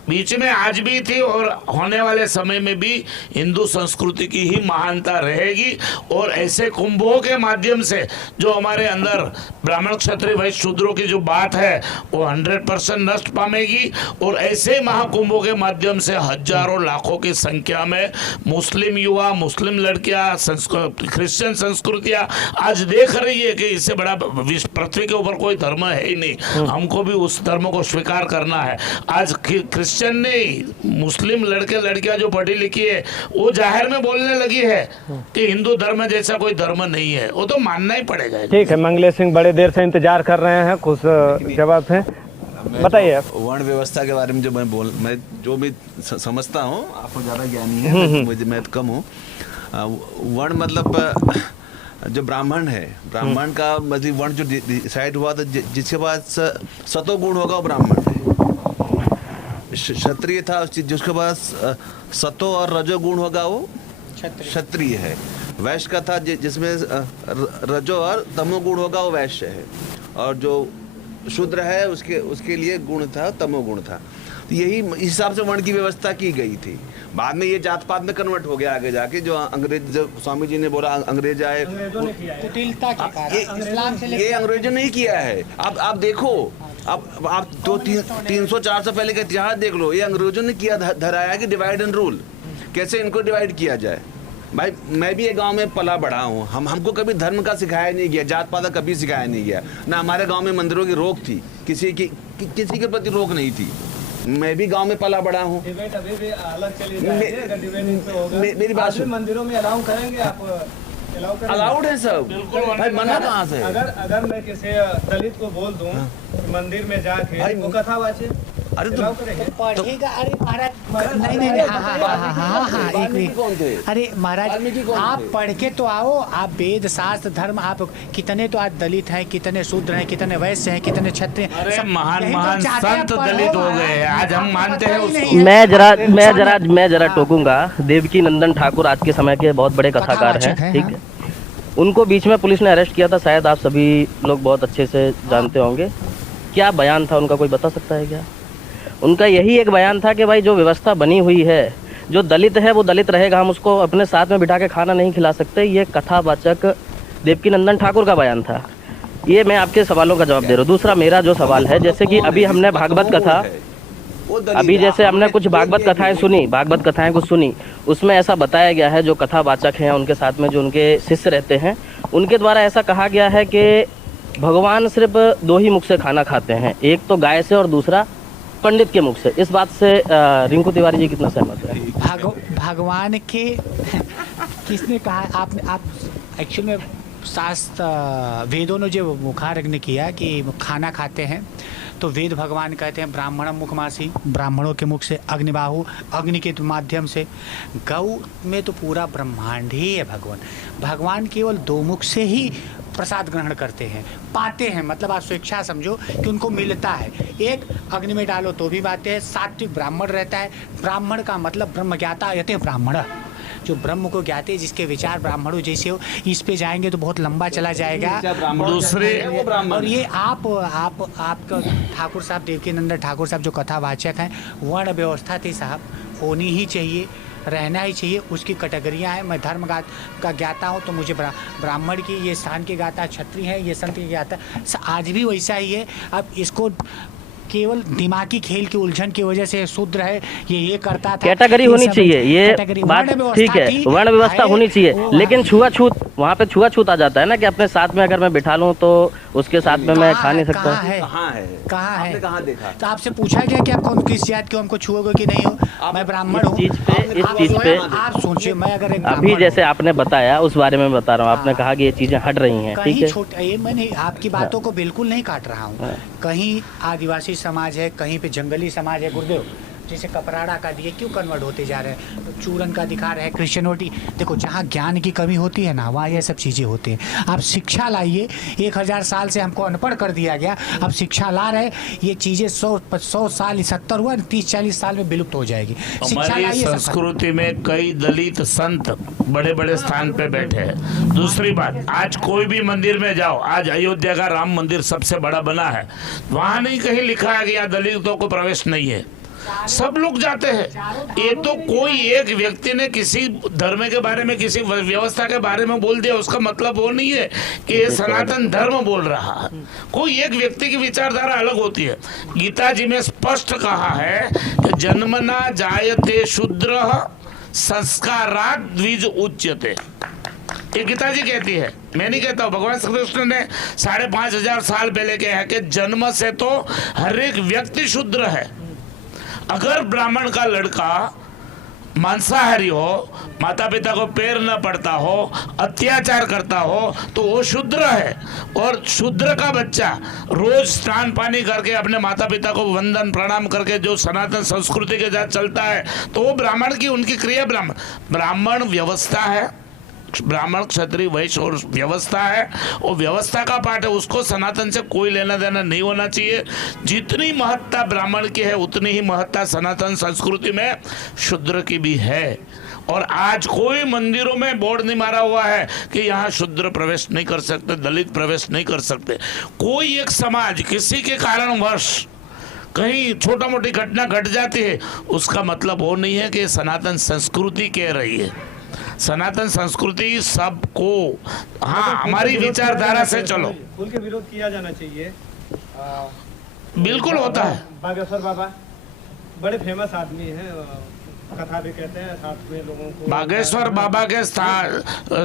बीच में आज भी थी, और होने वाले समय में भी हिंदू संस्कृति की ही महानता रहेगी। और ऐसे कुंभों के माध्यम से जो हमारे अंदर ब्राह्मण क्षत्रिय वैश्य शूद्रों की जो बात है वो 100% नष्ट पाएगी। और ऐसे महाकुंभों के माध्यम से हजारों लाखों की संख्या में मुस्लिम युवा, मुस्लिम लड़कियां, क्रिश्चियन संस्कृतियां आज देख रही है कि इससे बड़ा पृथ्वी के ऊपर कोई धर्म है ही नहीं, हमको भी उस धर्म को स्वीकार करना है। आज क्रिश्चियन नहीं, मुस्लिम लड़के लड़कियां जो पढ़ी लिखी है वो जाहिर में बोलने लगी है कि हिंदू धर्म जैसा कोई धर्म नहीं है, वो तो मानना ही पड़ेगा। ठीक है, मंगलेश सिंह बड़े देर से इंतजार कर रहे हैं, कुछ जवाब है बताइए। वर्ण व्यवस्था के बारे में जो मैं जो भी समझता हूँ, आपको ज्यादा ज्ञानी है, मैं कम हूँ। वर्ण मतलब जो ब्राह्मण है, ब्राह्मण का मतलब वर्ण जो डिसाइड हुआ था, जिसके पास सतोगुण होगा वो ब्राह्मण है। क्षत्रिय था जिसके पास सतो और रजोगुण होगा वो क्षत्रिय है। वैश्य का था जिसमें रजो और तमोगुण होगा वो वैश्य है। और जो शूद्र है उसके लिए गुण था, तमोगुण था। तो यही हिसाब से वर्ण की व्यवस्था की गई थी। बाद में ये जात पात में कन्वर्ट हो गया आगे जाके, जो अंग्रेज, जो स्वामी जी ने बोला अंग्रेज आए, कुटिलता के कारण इस्लाम से ये अंग्रेजों ने ही किया है। आप देखो, आप 300-400 पहले का इतिहास देख लो, ये अंग्रेजों ने किया धराया कि डिवाइड एंड रूल, कैसे इनको डिवाइड किया जाए। भाई मैं भी एक गांव में पला बड़ा हूँ, हमको कभी धर्म का सिखाया नहीं गया, जात पात कभी सिखाया नहीं गया ना। हमारे गांव में मंदिरों की रोक थी, किसी के प्रति रोक नहीं थी। मैं भी गांव में पला बड़ा हूँ। मेरी बात, मंदिरों में अलाउ करेंगे आप? अलाउड है सब, भाई मना कहाँ से? अगर मैं किसी दलित को बोल दूं मंदिर में जाके वो कथा वाचे, अरे तो पढ़ेगा। अरे महाराज नहीं, हाँ, एक मिनट। अरे महाराज आप पढ़ के तो आओ, आप वेद शास्त्र धर्म, आप कितने तो आज दलित हैं, कितने शूद्र हैं, कितने वैश्य हैं, कितने क्षत्रिय। अरे महान संत दलित हो गए, आज हम मानते हैं उसको। मैं जरा टोकूंगा। देवकी नंदन ठाकुर आज के समय के बहुत बड़े कथाकार हैं, ठीक है। उनको बीच में पुलिस ने अरेस्ट किया था, शायद आप सभी लोग बहुत अच्छे से जानते होंगे। क्या बयान था उनका, कोई बता सकता है क्या? उनका यही एक बयान था कि भाई जो व्यवस्था बनी हुई है, जो दलित है वो दलित रहेगा, हम उसको अपने साथ में बिठा के खाना नहीं खिला सकते। ये कथावाचक देवकीनंदन ठाकुर का बयान था। ये मैं आपके सवालों का जवाब दे रहा हूँ। दूसरा मेरा जो सवाल है, जैसे कि अभी हमने भागवत कथा, अभी जैसे हमने कुछ भागवत कथाएं सुनी, भागवत कथाएं कुछ सुनी, उसमें ऐसा बताया गया है, जो कथावाचक हैं उनके साथ में जो उनके शिष्य रहते हैं, उनके द्वारा ऐसा कहा गया है कि भगवान सिर्फ 2 ही मुख से खाना खाते हैं, एक तो गाय से और दूसरा पंडित के मुख से। इस बात से रिंकू तिवारी जी कितना सहमत है? भगवान के किसने कहा? आप एक्चुअल में शास्त्र वेदों ने जो मुखारग्न किया कि खाना खाते हैं, तो वेद भगवान कहते हैं ब्राह्मण मुखमासी, ब्राह्मणों के मुख से, अग्निबाहु अग्नि के माध्यम से। गौ में तो पूरा ब्रह्मांड ही है भगवान केवल 2 मुख से ही प्रसाद ग्रहण करते हैं, पाते हैं। मतलब आप स्वेच्छा समझो कि उनको मिलता है। एक अग्नि में डालो तो भी बातें हैं। सात्विक ब्राह्मण रहता है। ब्राह्मण का मतलब ब्रह्मज्ञाता यते ब्राह्मण, जो ब्रह्म को ज्ञाते, जिसके विचार ब्राह्मणों जैसे हो। इस पे जाएंगे तो बहुत लंबा चला जाएगा। दूसरे और ये आपका ठाकुर साहब, देवकीनंदन ठाकुर साहब जो कथावाचक हैं, वर्ण व्यवस्था थी साहब, होनी ही चाहिए, रहना ही चाहिए। उसकी कैटेगरियाँ हैं। मैं धर्म का ज्ञाता हूँ तो मुझे ब्राह्मण की ये स्थान की ज्ञाता, क्षत्रिय है ये संत की ज्ञाता। आज भी वैसा ही है। अब इसको केवल दिमागी खेल की उलझन की वजह से शूद्र है, ये करता था। कैटेगरी होनी चाहिए, ये बात ठीक है, वर्ण व्यवस्था होनी चाहिए, लेकिन छुआछूत, वहाँ पे छुआछूत आ जाता है ना, कि अपने साथ में अगर मैं बिठा लूँ तो उसके साथ में मैं खा नहीं सकता। कहाँ है? कहाँ देखा? तो आपसे पूछा गया कि आप कौन किस जात के हो, हमको छुओगे कि नहीं हो? मैं ब्राह्मण हूँ। इस चीज पे आप सोचिए, मैं अगर अभी जैसे आपने बताया उस बारे में बता रहा हूँ। आपने कहा कि ये चीजें हट रही हैं, ठीक है। छोटे, मैंने आपकी बातों को बिल्कुल नहीं काट रहा हूँ। कहीं आदिवासी समाज है, कहीं पे जंगली समाज है। गुरुदेव जैसे कपराड़ा का दिए क्यों कन्वर्ट होते जा रहे हैं, तो चूरन का दिखा रहे हैं, क्रिश्चियनिटी। देखो जहाँ ज्ञान की कमी होती है ना, वहाँ ये सब चीज़ें होती हैं। आप शिक्षा लाइए, 1000 साल से हमको अनपढ़ कर दिया गया, अब शिक्षा ला रहे, ये चीज़ें 100 साल 70 हुआ, 30-40 साल में विलुप्त हो जाएगी। हमारी संस्कृति में कई दलित संत बड़े बड़े स्थान पे बैठे हैं। दूसरी बात, आज कोई भी मंदिर में जाओ, आज अयोध्या का राम मंदिर सबसे बड़ा बना है, वहाँ नहीं कहीं लिखा है कि यहाँ दलितों को प्रवेश नहीं है, सब लोग जाते हैं। ये तो कोई एक व्यक्ति ने किसी धर्म के बारे में, किसी व्यवस्था के बारे में बोल दिया, उसका मतलब वो नहीं है कि ये सनातन धर्म बोल रहा है। कोई एक व्यक्ति की विचारधारा अलग होती है। गीता जी में स्पष्ट कहा है कि जन्मना जायते शूद्रः संस्कारात् द्विज उच्यते। ये गीता जी कहती है, मैं नहीं कहता हूँ। भगवान श्री कृष्ण ने 5500 साल पहले कहा है कि जन्म से तो हर एक व्यक्ति शूद्र है। अगर ब्राह्मण का लड़का मांसाहारी हो, माता पिता को पैर न पड़ता हो, अत्याचार करता हो, तो वो शूद्र है। और शूद्र का बच्चा रोज स्नान पानी करके अपने माता पिता को वंदन प्रणाम करके जो सनातन संस्कृति के साथ चलता है, तो वो ब्राह्मण की, उनकी क्रिया ब्राह्मण व्यवस्था है। ब्राह्मण क्षत्रिय वैश्य और व्यवस्था है, और व्यवस्था का पाठ है, उसको सनातन से कोई लेना देना नहीं होना चाहिए। जितनी महत्ता ब्राह्मण की है उतनी ही महत्ता सनातन संस्कृति में शूद्र की भी है। और आज कोई मंदिरों में बोर्ड नहीं मारा हुआ है कि यहाँ शूद्र प्रवेश नहीं कर सकते, दलित प्रवेश नहीं कर सकते। कोई एक समाज किसी के कारणवश कहीं छोटा मोटी घटना घट जाती है, उसका मतलब वो नहीं है कि सनातन संस्कृति कह रही है। सनातन संस्कृति सबको, हाँ, हमारी विचारधारा से चलो, खुल के विरोध किया जाना चाहिए। बिल्कुल होता है। बागेश्वर बाबा बड़े फेमस आदमी हैं, कथा भी कहते हैं, साथ में लोगों को। बागेश्वर बाबा के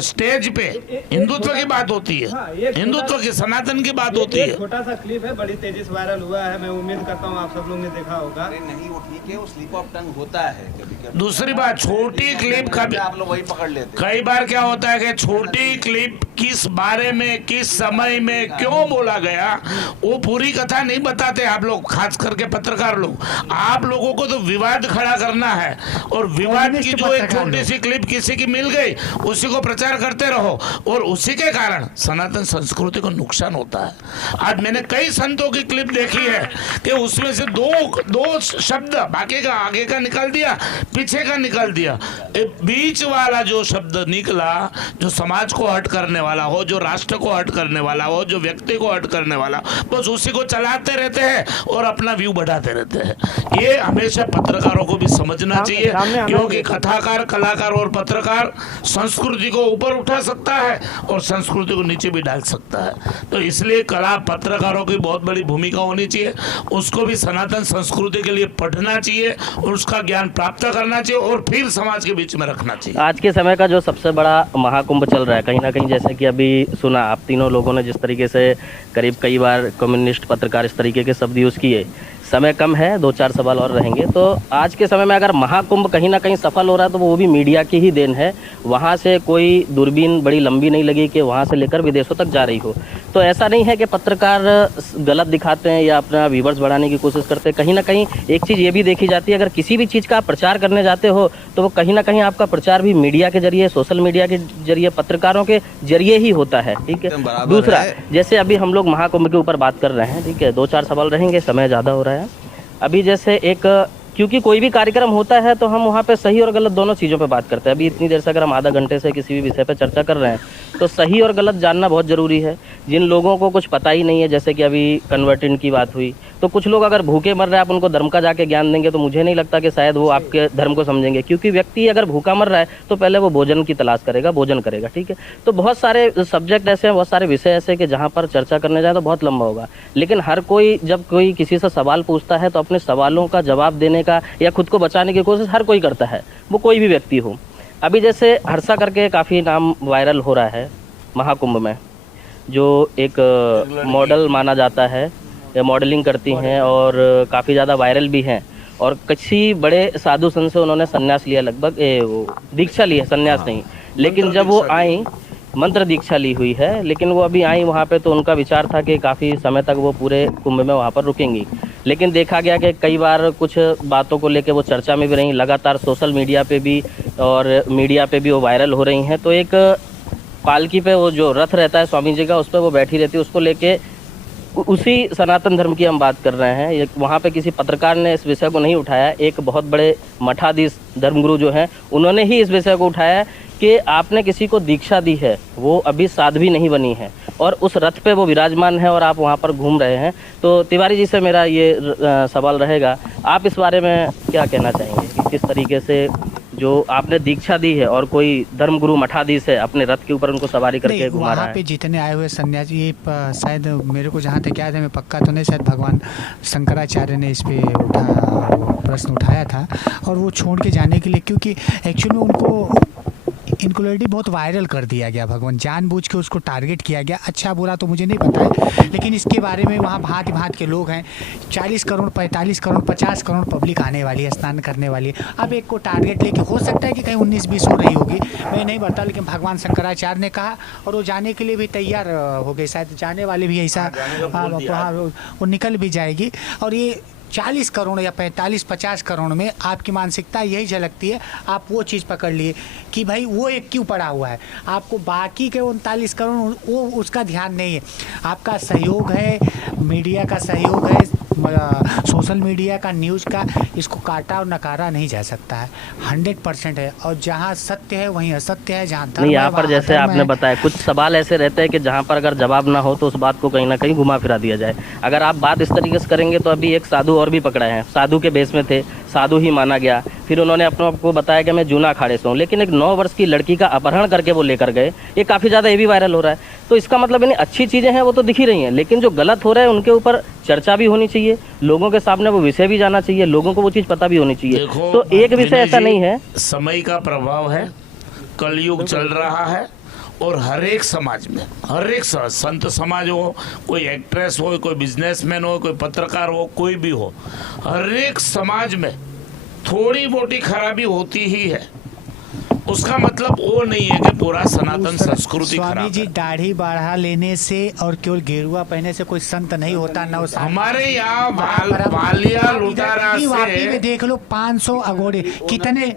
स्टेज पे हिंदुत्व की बात होती है, हिंदुत्व की, सनातन की बात होती है। छोटा सा क्लिप है, बड़ी तेजी से वायरल हुआ है। मैं उम्मीद करता हूँ आप सब लोग ने देखा होगा। नहीं, वो ठीक है, वो स्लिप ऑफ टंग होता है कभी। दूसरी बात, छोटी क्लिप का आप लोग वही पकड़ लेते। कई बार क्या होता है कि छोटी क्लिप किस बारे में, किस समय में क्यों बोला गया, वो पूरी कथा नहीं बताते आप लोग, खास करके पत्रकार लोग। आप लोगों को तो विवाद खड़ा करना है, और विवाद की जो एक छोटी सी क्लिप किसी की मिल गई, उसी को प्रचार करते रहो, और उसी के कारण सनातन संस्कृति को नुकसान होता है। आज मैंने कई संतों की क्लिप देखी है कि उसमें से दो शब्द बाकी का, आगे का निकाल दिया, पीछे का निकाल दिया, बीच वाला जो शब्द निकला, जो समाज को हट करने वाला हो, जो राष्ट्र को हट करने वाला हो, जो व्यक्ति को हट करने वाला, बस उसी को चलाते रहते हैं और अपना व्यू बढ़ाते रहते हैं। ये हमेशा पत्रकारों को भी समझना चाहिए। चाहिए, क्योंकि कथाकार, कलाकार और पत्रकार संस्कृति को ऊपर उठा सकता है और संस्कृति को नीचे भी डाल सकता है। तो इसलिए कला पत्रकारों की बहुत बड़ी भूमिका होनी चाहिए, उसको भी सनातन संस्कृति के लिए पढ़ना चाहिए और उसका ज्ञान प्राप्त करना चाहिए और फिर समाज के बीच में रखना चाहिए। आज के समय का जो सबसे बड़ा महाकुंभ चल रहा है, कहीं ना कहीं जैसे कि अभी सुना आप तीनों लोगों ने जिस तरीके से करीब कई बार कम्युनिस्ट पत्रकार इस तरीके के शब्द यूज़ किए, समय कम है, 2-4 सवाल और रहेंगे। तो आज के समय में अगर महाकुंभ कहीं ना कहीं सफल हो रहा है तो वो भी मीडिया की ही देन है। वहाँ से कोई दूरबीन बड़ी लंबी नहीं लगी कि वहाँ से लेकर विदेशों तक जा रही हो। तो ऐसा नहीं है कि पत्रकार गलत दिखाते हैं या अपना व्यूवर्स बढ़ाने की कोशिश करते हैं। कहीं ना कहीं एक चीज़ ये भी देखी जाती है, अगर किसी भी चीज़ का आप प्रचार करने जाते हो तो वो कहीं ना कहीं आपका प्रचार भी मीडिया के जरिए, सोशल मीडिया के जरिए, पत्रकारों के जरिए ही होता है। ठीक है। दूसरा, जैसे अभी हम लोग महाकुंभ के ऊपर बात कर रहे हैं, ठीक है, 2-4 सवाल रहेंगे, समय ज़्यादा हो रहा है। अभी जैसे क्योंकि कोई भी कार्यक्रम होता है तो हम वहाँ पे सही और गलत दोनों चीज़ों पे बात करते हैं। अभी इतनी देर से अगर हम आधा घंटे से किसी भी विषय पे चर्चा कर रहे हैं तो सही और गलत जानना बहुत ज़रूरी है। जिन लोगों को कुछ पता ही नहीं है, जैसे कि अभी कन्वर्टेंट की बात हुई, तो कुछ लोग अगर भूखे मर रहे हैं आप उनको धर्म का जाके ज्ञान देंगे तो मुझे नहीं लगता कि शायद वो आपके धर्म को समझेंगे, क्योंकि व्यक्ति अगर भूखा मर रहा है तो पहले वो भोजन की तलाश करेगा, भोजन करेगा। ठीक है। तो बहुत सारे सब्जेक्ट ऐसे हैं, बहुत सारे विषय ऐसे कि जहाँ पर चर्चा करने जाए तो बहुत लंबा होगा। लेकिन हर कोई जब कोई किसी से सवाल पूछता है तो अपने सवालों का जवाब देने का या खुद को बचाने की कोशिश हर कोई करता है, वो कोई भी व्यक्ति हो। अभी जैसे हर्षा करके काफ़ी नाम वायरल हो रहा है महाकुंभ में, जो एक मॉडल माना जाता है, मॉडलिंग करती हैं और काफ़ी ज़्यादा वायरल भी हैं। और किसी बड़े साधु संत से उन्होंने संन्यास लिया, लगभग वो दीक्षा ली है, संन्यास नहीं, लेकिन जब वो आई, मंत्र दीक्षा ली हुई है, लेकिन वो अभी आई वहाँ पे तो उनका विचार था कि काफ़ी समय तक वो पूरे कुंभ में वहाँ पर रुकेंगी। लेकिन देखा गया कि कई बार कुछ बातों को लेके वो चर्चा में भी रहीं, लगातार सोशल मीडिया पे भी और मीडिया पे भी वो वायरल हो रही हैं। तो एक पालकी पे वो जो रथ रहता है स्वामी जी का, उस पर वो बैठी रहती है, उसको लेके उसी सनातन धर्म की हम बात कर रहे हैं। ये वहाँ पे किसी पत्रकार ने इस विषय को नहीं उठाया, एक बहुत बड़े मठाधीश धर्मगुरु जो हैं उन्होंने ही इस विषय को उठाया कि आपने किसी को दीक्षा दी है, वो अभी साध्वी नहीं बनी है और उस रथ पे वो विराजमान है और आप वहाँ पर घूम रहे हैं। तो तिवारी जी से मेरा ये सवाल रहेगा, आप इस बारे में क्या कहना चाहेंगे कि किस तरीके से जो आपने दीक्षा दी है और कोई धर्मगुरु मठाधीश है अपने रथ के ऊपर उनको सवारी करके घुमा रहा है? वहाँ पे जितने आए हुए सन्यासी, ये शायद मेरे को जहाँ तक याद है, मैं पक्का तो नहीं, शायद भगवान शंकराचार्य ने इस पे प्रश्न उठाया था और वो छोड़ के जाने के लिए, क्योंकि एक्चुअली में उनको इनक्लूडिंग बहुत वायरल कर दिया गया, भगवान जानबूझ के उसको टारगेट किया गया। अच्छा बुरा तो मुझे नहीं पता है, लेकिन इसके बारे में वहाँ भांति भांति के लोग हैं, 40 करोड़ 45 करोड़ 50 करोड़ पब्लिक आने वाली है, स्नान करने वाली है। अब एक को टारगेट लेके हो सकता है कि कहीं 19-20 हो रही होगी, मैं नहीं बताता, लेकिन भगवान शंकराचार्य ने कहा और वो जाने के लिए भी तैयार हो गए, शायद जाने वाले भी ऐसा वो निकल भी जाएगी। और ये 40 करोड़ या 45-50 करोड़ में आपकी मानसिकता यही झलकती है। आप वो चीज़ पकड़ लिए कि भाई वो एक क्यों पड़ा हुआ है, आपको बाकी के 39 करोड़ वो उसका ध्यान नहीं है। आपका सहयोग है, मीडिया का सहयोग है, सोशल मीडिया का, न्यूज़ का, इसको काटा और नकारा नहीं जा सकता है, 100% है। और जहाँ सत्य है वहीं असत्य है, जहाँ धर्म नहीं, यहाँ पर जैसे आपने बताया कुछ सवाल ऐसे रहते हैं कि जहाँ पर अगर जवाब ना हो तो उस बात को कहीं ना कहीं घुमा फिरा दिया जाए। अगर आप बात इस तरीके से करेंगे तो अभी एक साधु और भी पकड़े हैं, साधु के बेस में थे, साधु ही माना गया, फिर उन्होंने अपने आप को बताया कि मैं जूना अखाड़े से हूँ, लेकिन एक 9 वर्ष की लड़की का अपहरण करके वो लेकर गए, ये काफ़ी ज़्यादा ये भी वायरल हो रहा है। तो इसका मतलब यानी अच्छी चीज़ें हैं वो तो दिख ही रही हैं, लेकिन जो गलत हो रहा है उनके ऊपर चर्चा भी होनी चाहिए, लोगों के सामने वो विषय भी जाना चाहिए, लोगों को वो चीज़ पता भी होनी चाहिए। तो एक विषय ऐसा नहीं है, समय का प्रभाव है, कलयुग चल रहा है और हर एक समाज में, हर एक संत समाज हो, कोई एक्ट्रेस हो, कोई बिजनेसमैन हो, कोई पत्रकार हो, कोई भी हो, हर एक समाज में थोड़ी मोटी खराबी होती ही है। उसका मतलब वो नहीं है कि पूरा सनातन संस्कृति खराब है। स्वामी जी, दाढ़ी बढ़ा लेने से और केवल गेरुआ पहने से कोई संत नहीं होता ना। हमारे यहाँ बालिया लुटारा से देख लो 500 अघोड़े कितने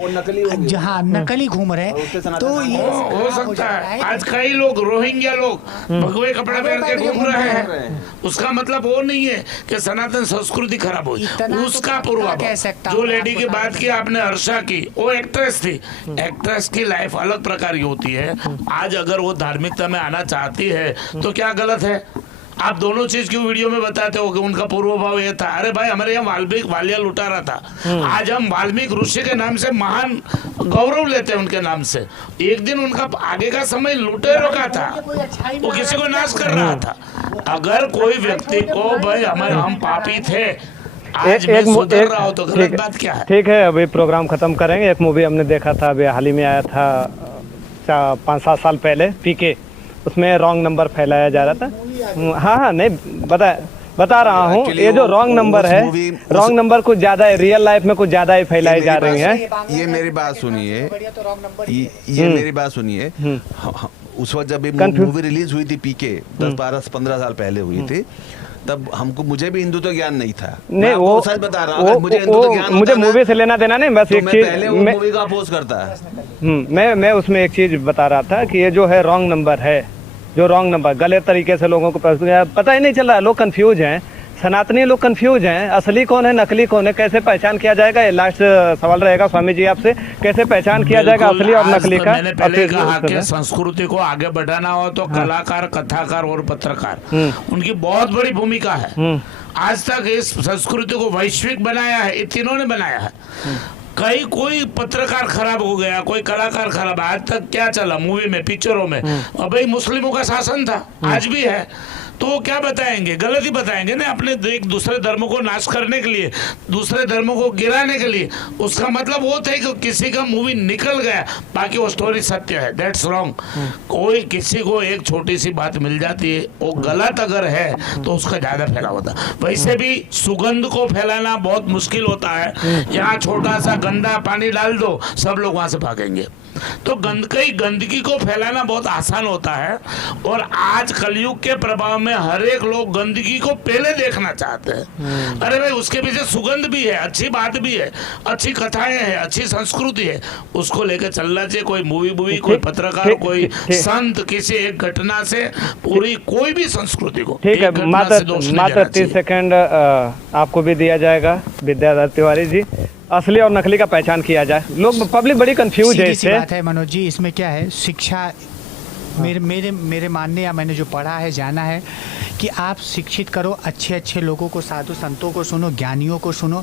जहाँ नकली घूम रहे, तो ये हो सकता है। आज कई लोग, रोहिंग्या लोग भगवे कपड़े पहन के घूम रहे हैं, उसका मतलब वो नहीं है कि सनातन संस्कृति खराब हो। उसका पूर्वाभास, जो लेडी की बात की आपने, हर्षा की, वो एक्ट्रेस थी, एक्ट्रेस की लाइफ अलग प्रकार की होती है। आज अगर वो धार्मिकता में आना चाहती है तो क्या गलत है? आप दोनों चीज क्यों वीडियो में बताते हो कि उनका पूर्व भाव ये था? अरे भाई, हमारे यहाँ वाल्मीकि वालिया लुटा रहा था, आज हम वाल्मीकि ऋषि के नाम से महान गौरव लेते हैं उनके नाम से। एक दिन उनका आगे का समय लुटेरों का था, वो किसी को नाश कर रहा था। अगर कोई व्यक्ति को भाई हम पापी थे, आज मैं सुधर रहा हूं तो गलत बात क्या है? ठीक है, अभी प्रोग्राम खत्म करेंगे। एक मूवी हमने देखा था, अभी हाल ही में आया था 5-7 साल पहले, पीके, उसमें रॉन्ग नंबर फैलाया जा रहा था। हाँ, नहीं बता रहा हूँ, ये जो रॉन्ग नंबर है, रॉन्ग नंबर कुछ ज़्यादा है, रियल लाइफ में कुछ ज़्यादा ही फैलाई जा रही है। ये मेरी बात सुनिए, ये मेरी बात सुनिए। उस वक्त जब मूवी रिलीज हुई थी पीके, 10-12-15 साल पहले हुई थी, तब मुझे भी हिंदुत्व ज्ञान नहीं था। नहीं, वो सच बता रहा हूँ, मुझे हिंदुत्व ज्ञान मुझे मूवी से लेना देना नहीं, बस एक चीज पहले वो मूवी का अपोज करता है। मैं उसमें एक चीज बता रहा था कि ये जो है रॉन्ग नंबर है, जो रॉन्ग नंबर गलत तरीके से लोगों को पता ही नहीं चल रहा, लोग कंफ्यूज हैं, सनातनी लोग कंफ्यूज हैं, असली कौन है नकली कौन है, कैसे पहचान किया जाएगा? ये लास्ट सवाल रहेगा स्वामी जी आपसे, कैसे पहचान किया जाएगा असली और नकली का? मैंने पहले कहा कि संस्कृति को आगे बढ़ाना हो तो कलाकार, कथाकार और पत्रकार, उनकी बहुत बड़ी भूमिका है। आज तक इस संस्कृति को वैश्विक बनाया है, ये तीनों ने बनाया है। कोई पत्रकार खराब हो गया, कोई कलाकार खराब, आज तक क्या चला मूवी में, पिक्चरों में? अब भाई मुस्लिमों का शासन था, आज भी है, तो वो क्या बताएंगे? गलत ही बताएंगे ना, अपने एक दूसरे धर्मों को नाश करने के लिए, दूसरे धर्मों को गिराने के लिए। उसका मतलब वो था कि किसी का मूवी निकल गया, बाकी वो स्टोरी सत्य है, दैट्स रॉन्ग। कोई किसी को एक छोटी सी बात मिल जाती है, वो गलत अगर है तो उसका ज्यादा फैला होता है। वैसे भी सुगंध को फैलाना बहुत मुश्किल होता है। यहाँ छोटा सा गंदा पानी डाल दो, सब लोग वहां से भागेंगे। तो गंदगी को फैलाना बहुत आसान होता है, और आज कलयुग के प्रभाव में हर एक लोग गंदगी को पहले देखना चाहते हैं। अरे भाई, उसके पीछे सुगंध भी है, अच्छी बात भी है, अच्छी कथाएं हैं, अच्छी संस्कृति है, उसको लेकर चलना चाहिए। कोई मूवी, कोई पत्रकार, कोई संत, किसी एक घटना से पूरी कोई भी संस्कृति को, ठीक है, मात्र 30 सेकंड आपको भी दिया जाएगा विद्याधर तिवारी जी। असली और नकली का पहचान किया जाए, लोग पब्लिक बड़ी कंफ्यूज है इससे। बात है मनोज जी, इसमें क्या है, शिक्षा मेरे मानने या मैंने जो पढ़ा है, जाना है कि आप शिक्षित करो, अच्छे लोगों को, साधु संतों को सुनो, ज्ञानियों को सुनो।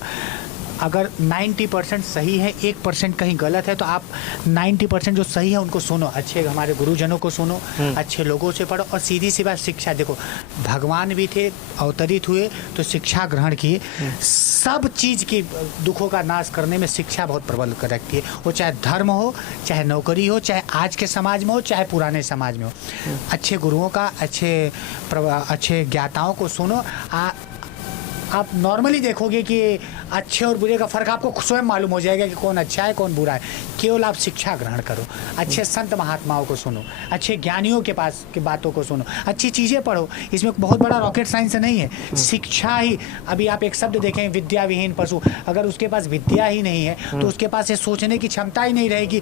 अगर 90% सही है, 1% कहीं गलत है, तो आप 90% जो सही है उनको सुनो, अच्छे हमारे गुरुजनों को सुनो, अच्छे लोगों से पढ़ो। और सीधी सी बात, शिक्षा देखो, भगवान भी थे, अवतरित हुए तो शिक्षा ग्रहण किए। सब चीज़ की दुखों का नाश करने में शिक्षा बहुत प्रबल कर रखती है, वो चाहे धर्म हो, चाहे नौकरी हो, चाहे आज के समाज में हो, चाहे पुराने समाज में हो। अच्छे गुरुओं का, अच्छे ज्ञाताओं को सुनो। आप नॉर्मली देखोगे कि अच्छे और बुरे का फर्क आपको स्वयं मालूम हो जाएगा कि कौन अच्छा है कौन बुरा है। केवल आप शिक्षा ग्रहण करो, अच्छे संत महात्माओं को सुनो, अच्छे ज्ञानियों के पास की बातों को सुनो, अच्छी चीज़ें पढ़ो। इसमें बहुत बड़ा रॉकेट साइंस नहीं है, शिक्षा ही। अभी आप एक शब्द देखें, विद्या विहीन पशु, अगर उसके पास विद्या ही नहीं है तो उसके पास ये सोचने की क्षमता ही नहीं रहेगी,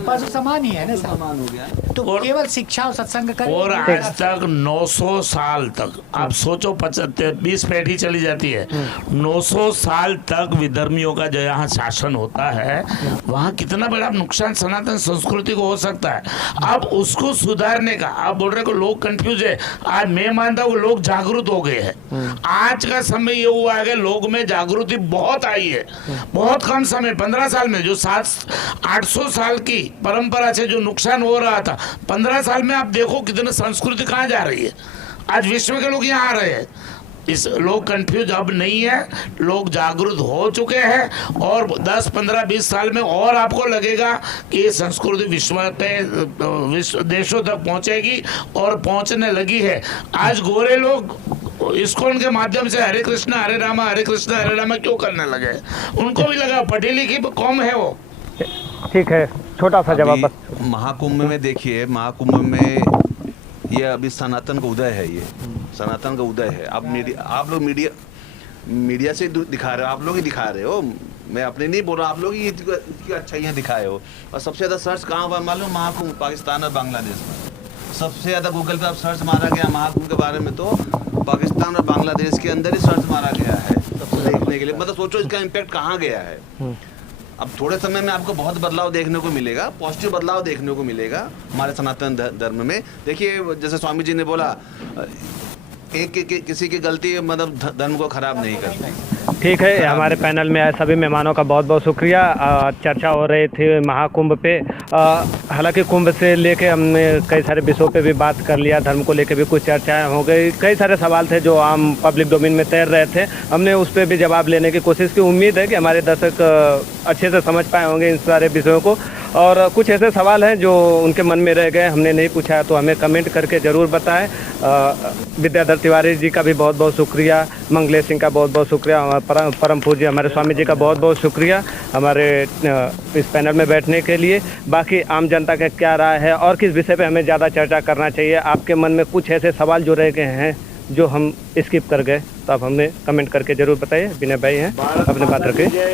पशु समान ही है ना, समान हो गया। तो केवल शिक्षा और सत्संग करें। और आज तक 900 साल तक, आप सोचो, 20 पेढ़ी चली जाती है, 900 साल तक विधर्मियों का जो यहाँ शासन होता है, वहाँ कितना बड़ा नुकसान सनातन संस्कृति को हो सकता है। अब उसको सुधारने का, आप बोल रहे हो लोग कंफ्यूज है, आज मैं मानता हूँ लोग जागरूक हो गए हैं। आज का समय ये हुआ है कि लोग में जागृति बहुत आई है, बहुत कम समय, 15 साल में जो 700-800 साल की परंपरा से जो नुकसान हो रहा था, 15 साल में आप देखो कितनी संस्कृति कहाँ जा रही है। आज विश्व के लोग यहाँ आ रहे हैं। इस लोग कंफ्यूज अब नहीं है, लोग जागरूक हो चुके हैं, और 10, 15, 20 साल में और आपको लगेगा कि ये संस्कृति विश्व देशों तक पहुंचेगी, और पहुंचने लगी है। आज गोरे लोग इस्कॉन के माध्यम से हरे कृष्णा हरे रामा, हरे कृष्णा हरे रामा क्यों करने लगे? उनको भी लगा पढ़ी लिखी कौम है वो। ठीक है, छोटा सा जवाब बस। महाकुंभ में देखिए, महाकुंभ में ये अभी सनातन का उदय है, ये सनातन का उदय है। आप लोग मीडिया से दिखा रहे हो, आप लोग ही दिखा रहे हो, मैं अपने नहीं बोल रहा, आप लोग ही इसकी अच्छाइयाँ दिखाए हो। और सबसे ज़्यादा सर्च कहाँ हुआ मालूम? महाकुंभ, पाकिस्तान और बांग्लादेश में। सबसे ज़्यादा गूगल पे आप सर्च मारा गया महाकुंभ के बारे में, तो पाकिस्तान और बांग्लादेश के अंदर ही सर्च मारा गया है देखने के लिए। मतलब सोचो इसका इम्पैक्ट कहाँ गया है। अब थोड़े समय में आपको बहुत बदलाव देखने को मिलेगा, पॉजिटिव बदलाव देखने को मिलेगा हमारे सनातन धर्म में। देखिए, जैसे स्वामी जी ने बोला, किसी की गलती मतलब धर्म को खराब नहीं करती। ठीक है, हमारे पैनल में आए सभी मेहमानों का बहुत बहुत शुक्रिया। चर्चा हो रही थी महाकुंभ पे। हालांकि कुंभ से लेके हमने कई सारे विषयों पे भी बात कर लिया, धर्म को लेके भी कुछ चर्चाएं हो गई, कई सारे सवाल थे जो आम पब्लिक डोमेन में तैर रहे थे, हमने उस पर भी जवाब लेने की कोशिश की। उम्मीद है कि हमारे दर्शक अच्छे से समझ पाए होंगे इन सारे विषयों को। और कुछ ऐसे सवाल हैं जो उनके मन में रह गए, हमने नहीं पूछा, तो हमें कमेंट करके ज़रूर बताएं। विद्याधर तिवारी जी का भी बहुत बहुत शुक्रिया, मंगलेश सिंह का बहुत बहुत शुक्रिया, परम पूज्य हमारे स्वामी जी का बहुत बहुत शुक्रिया हमारे इस पैनल में बैठने के लिए। बाकी आम जनता का क्या राय है और किस विषय पे हमें ज़्यादा चर्चा करना चाहिए, आपके मन में कुछ ऐसे सवाल जो रह गए हैं जो हम स्किप कर गए, तो आप हमें कमेंट करके ज़रूर बताइए। विनय भाई हैं, अपनी बात रखिए।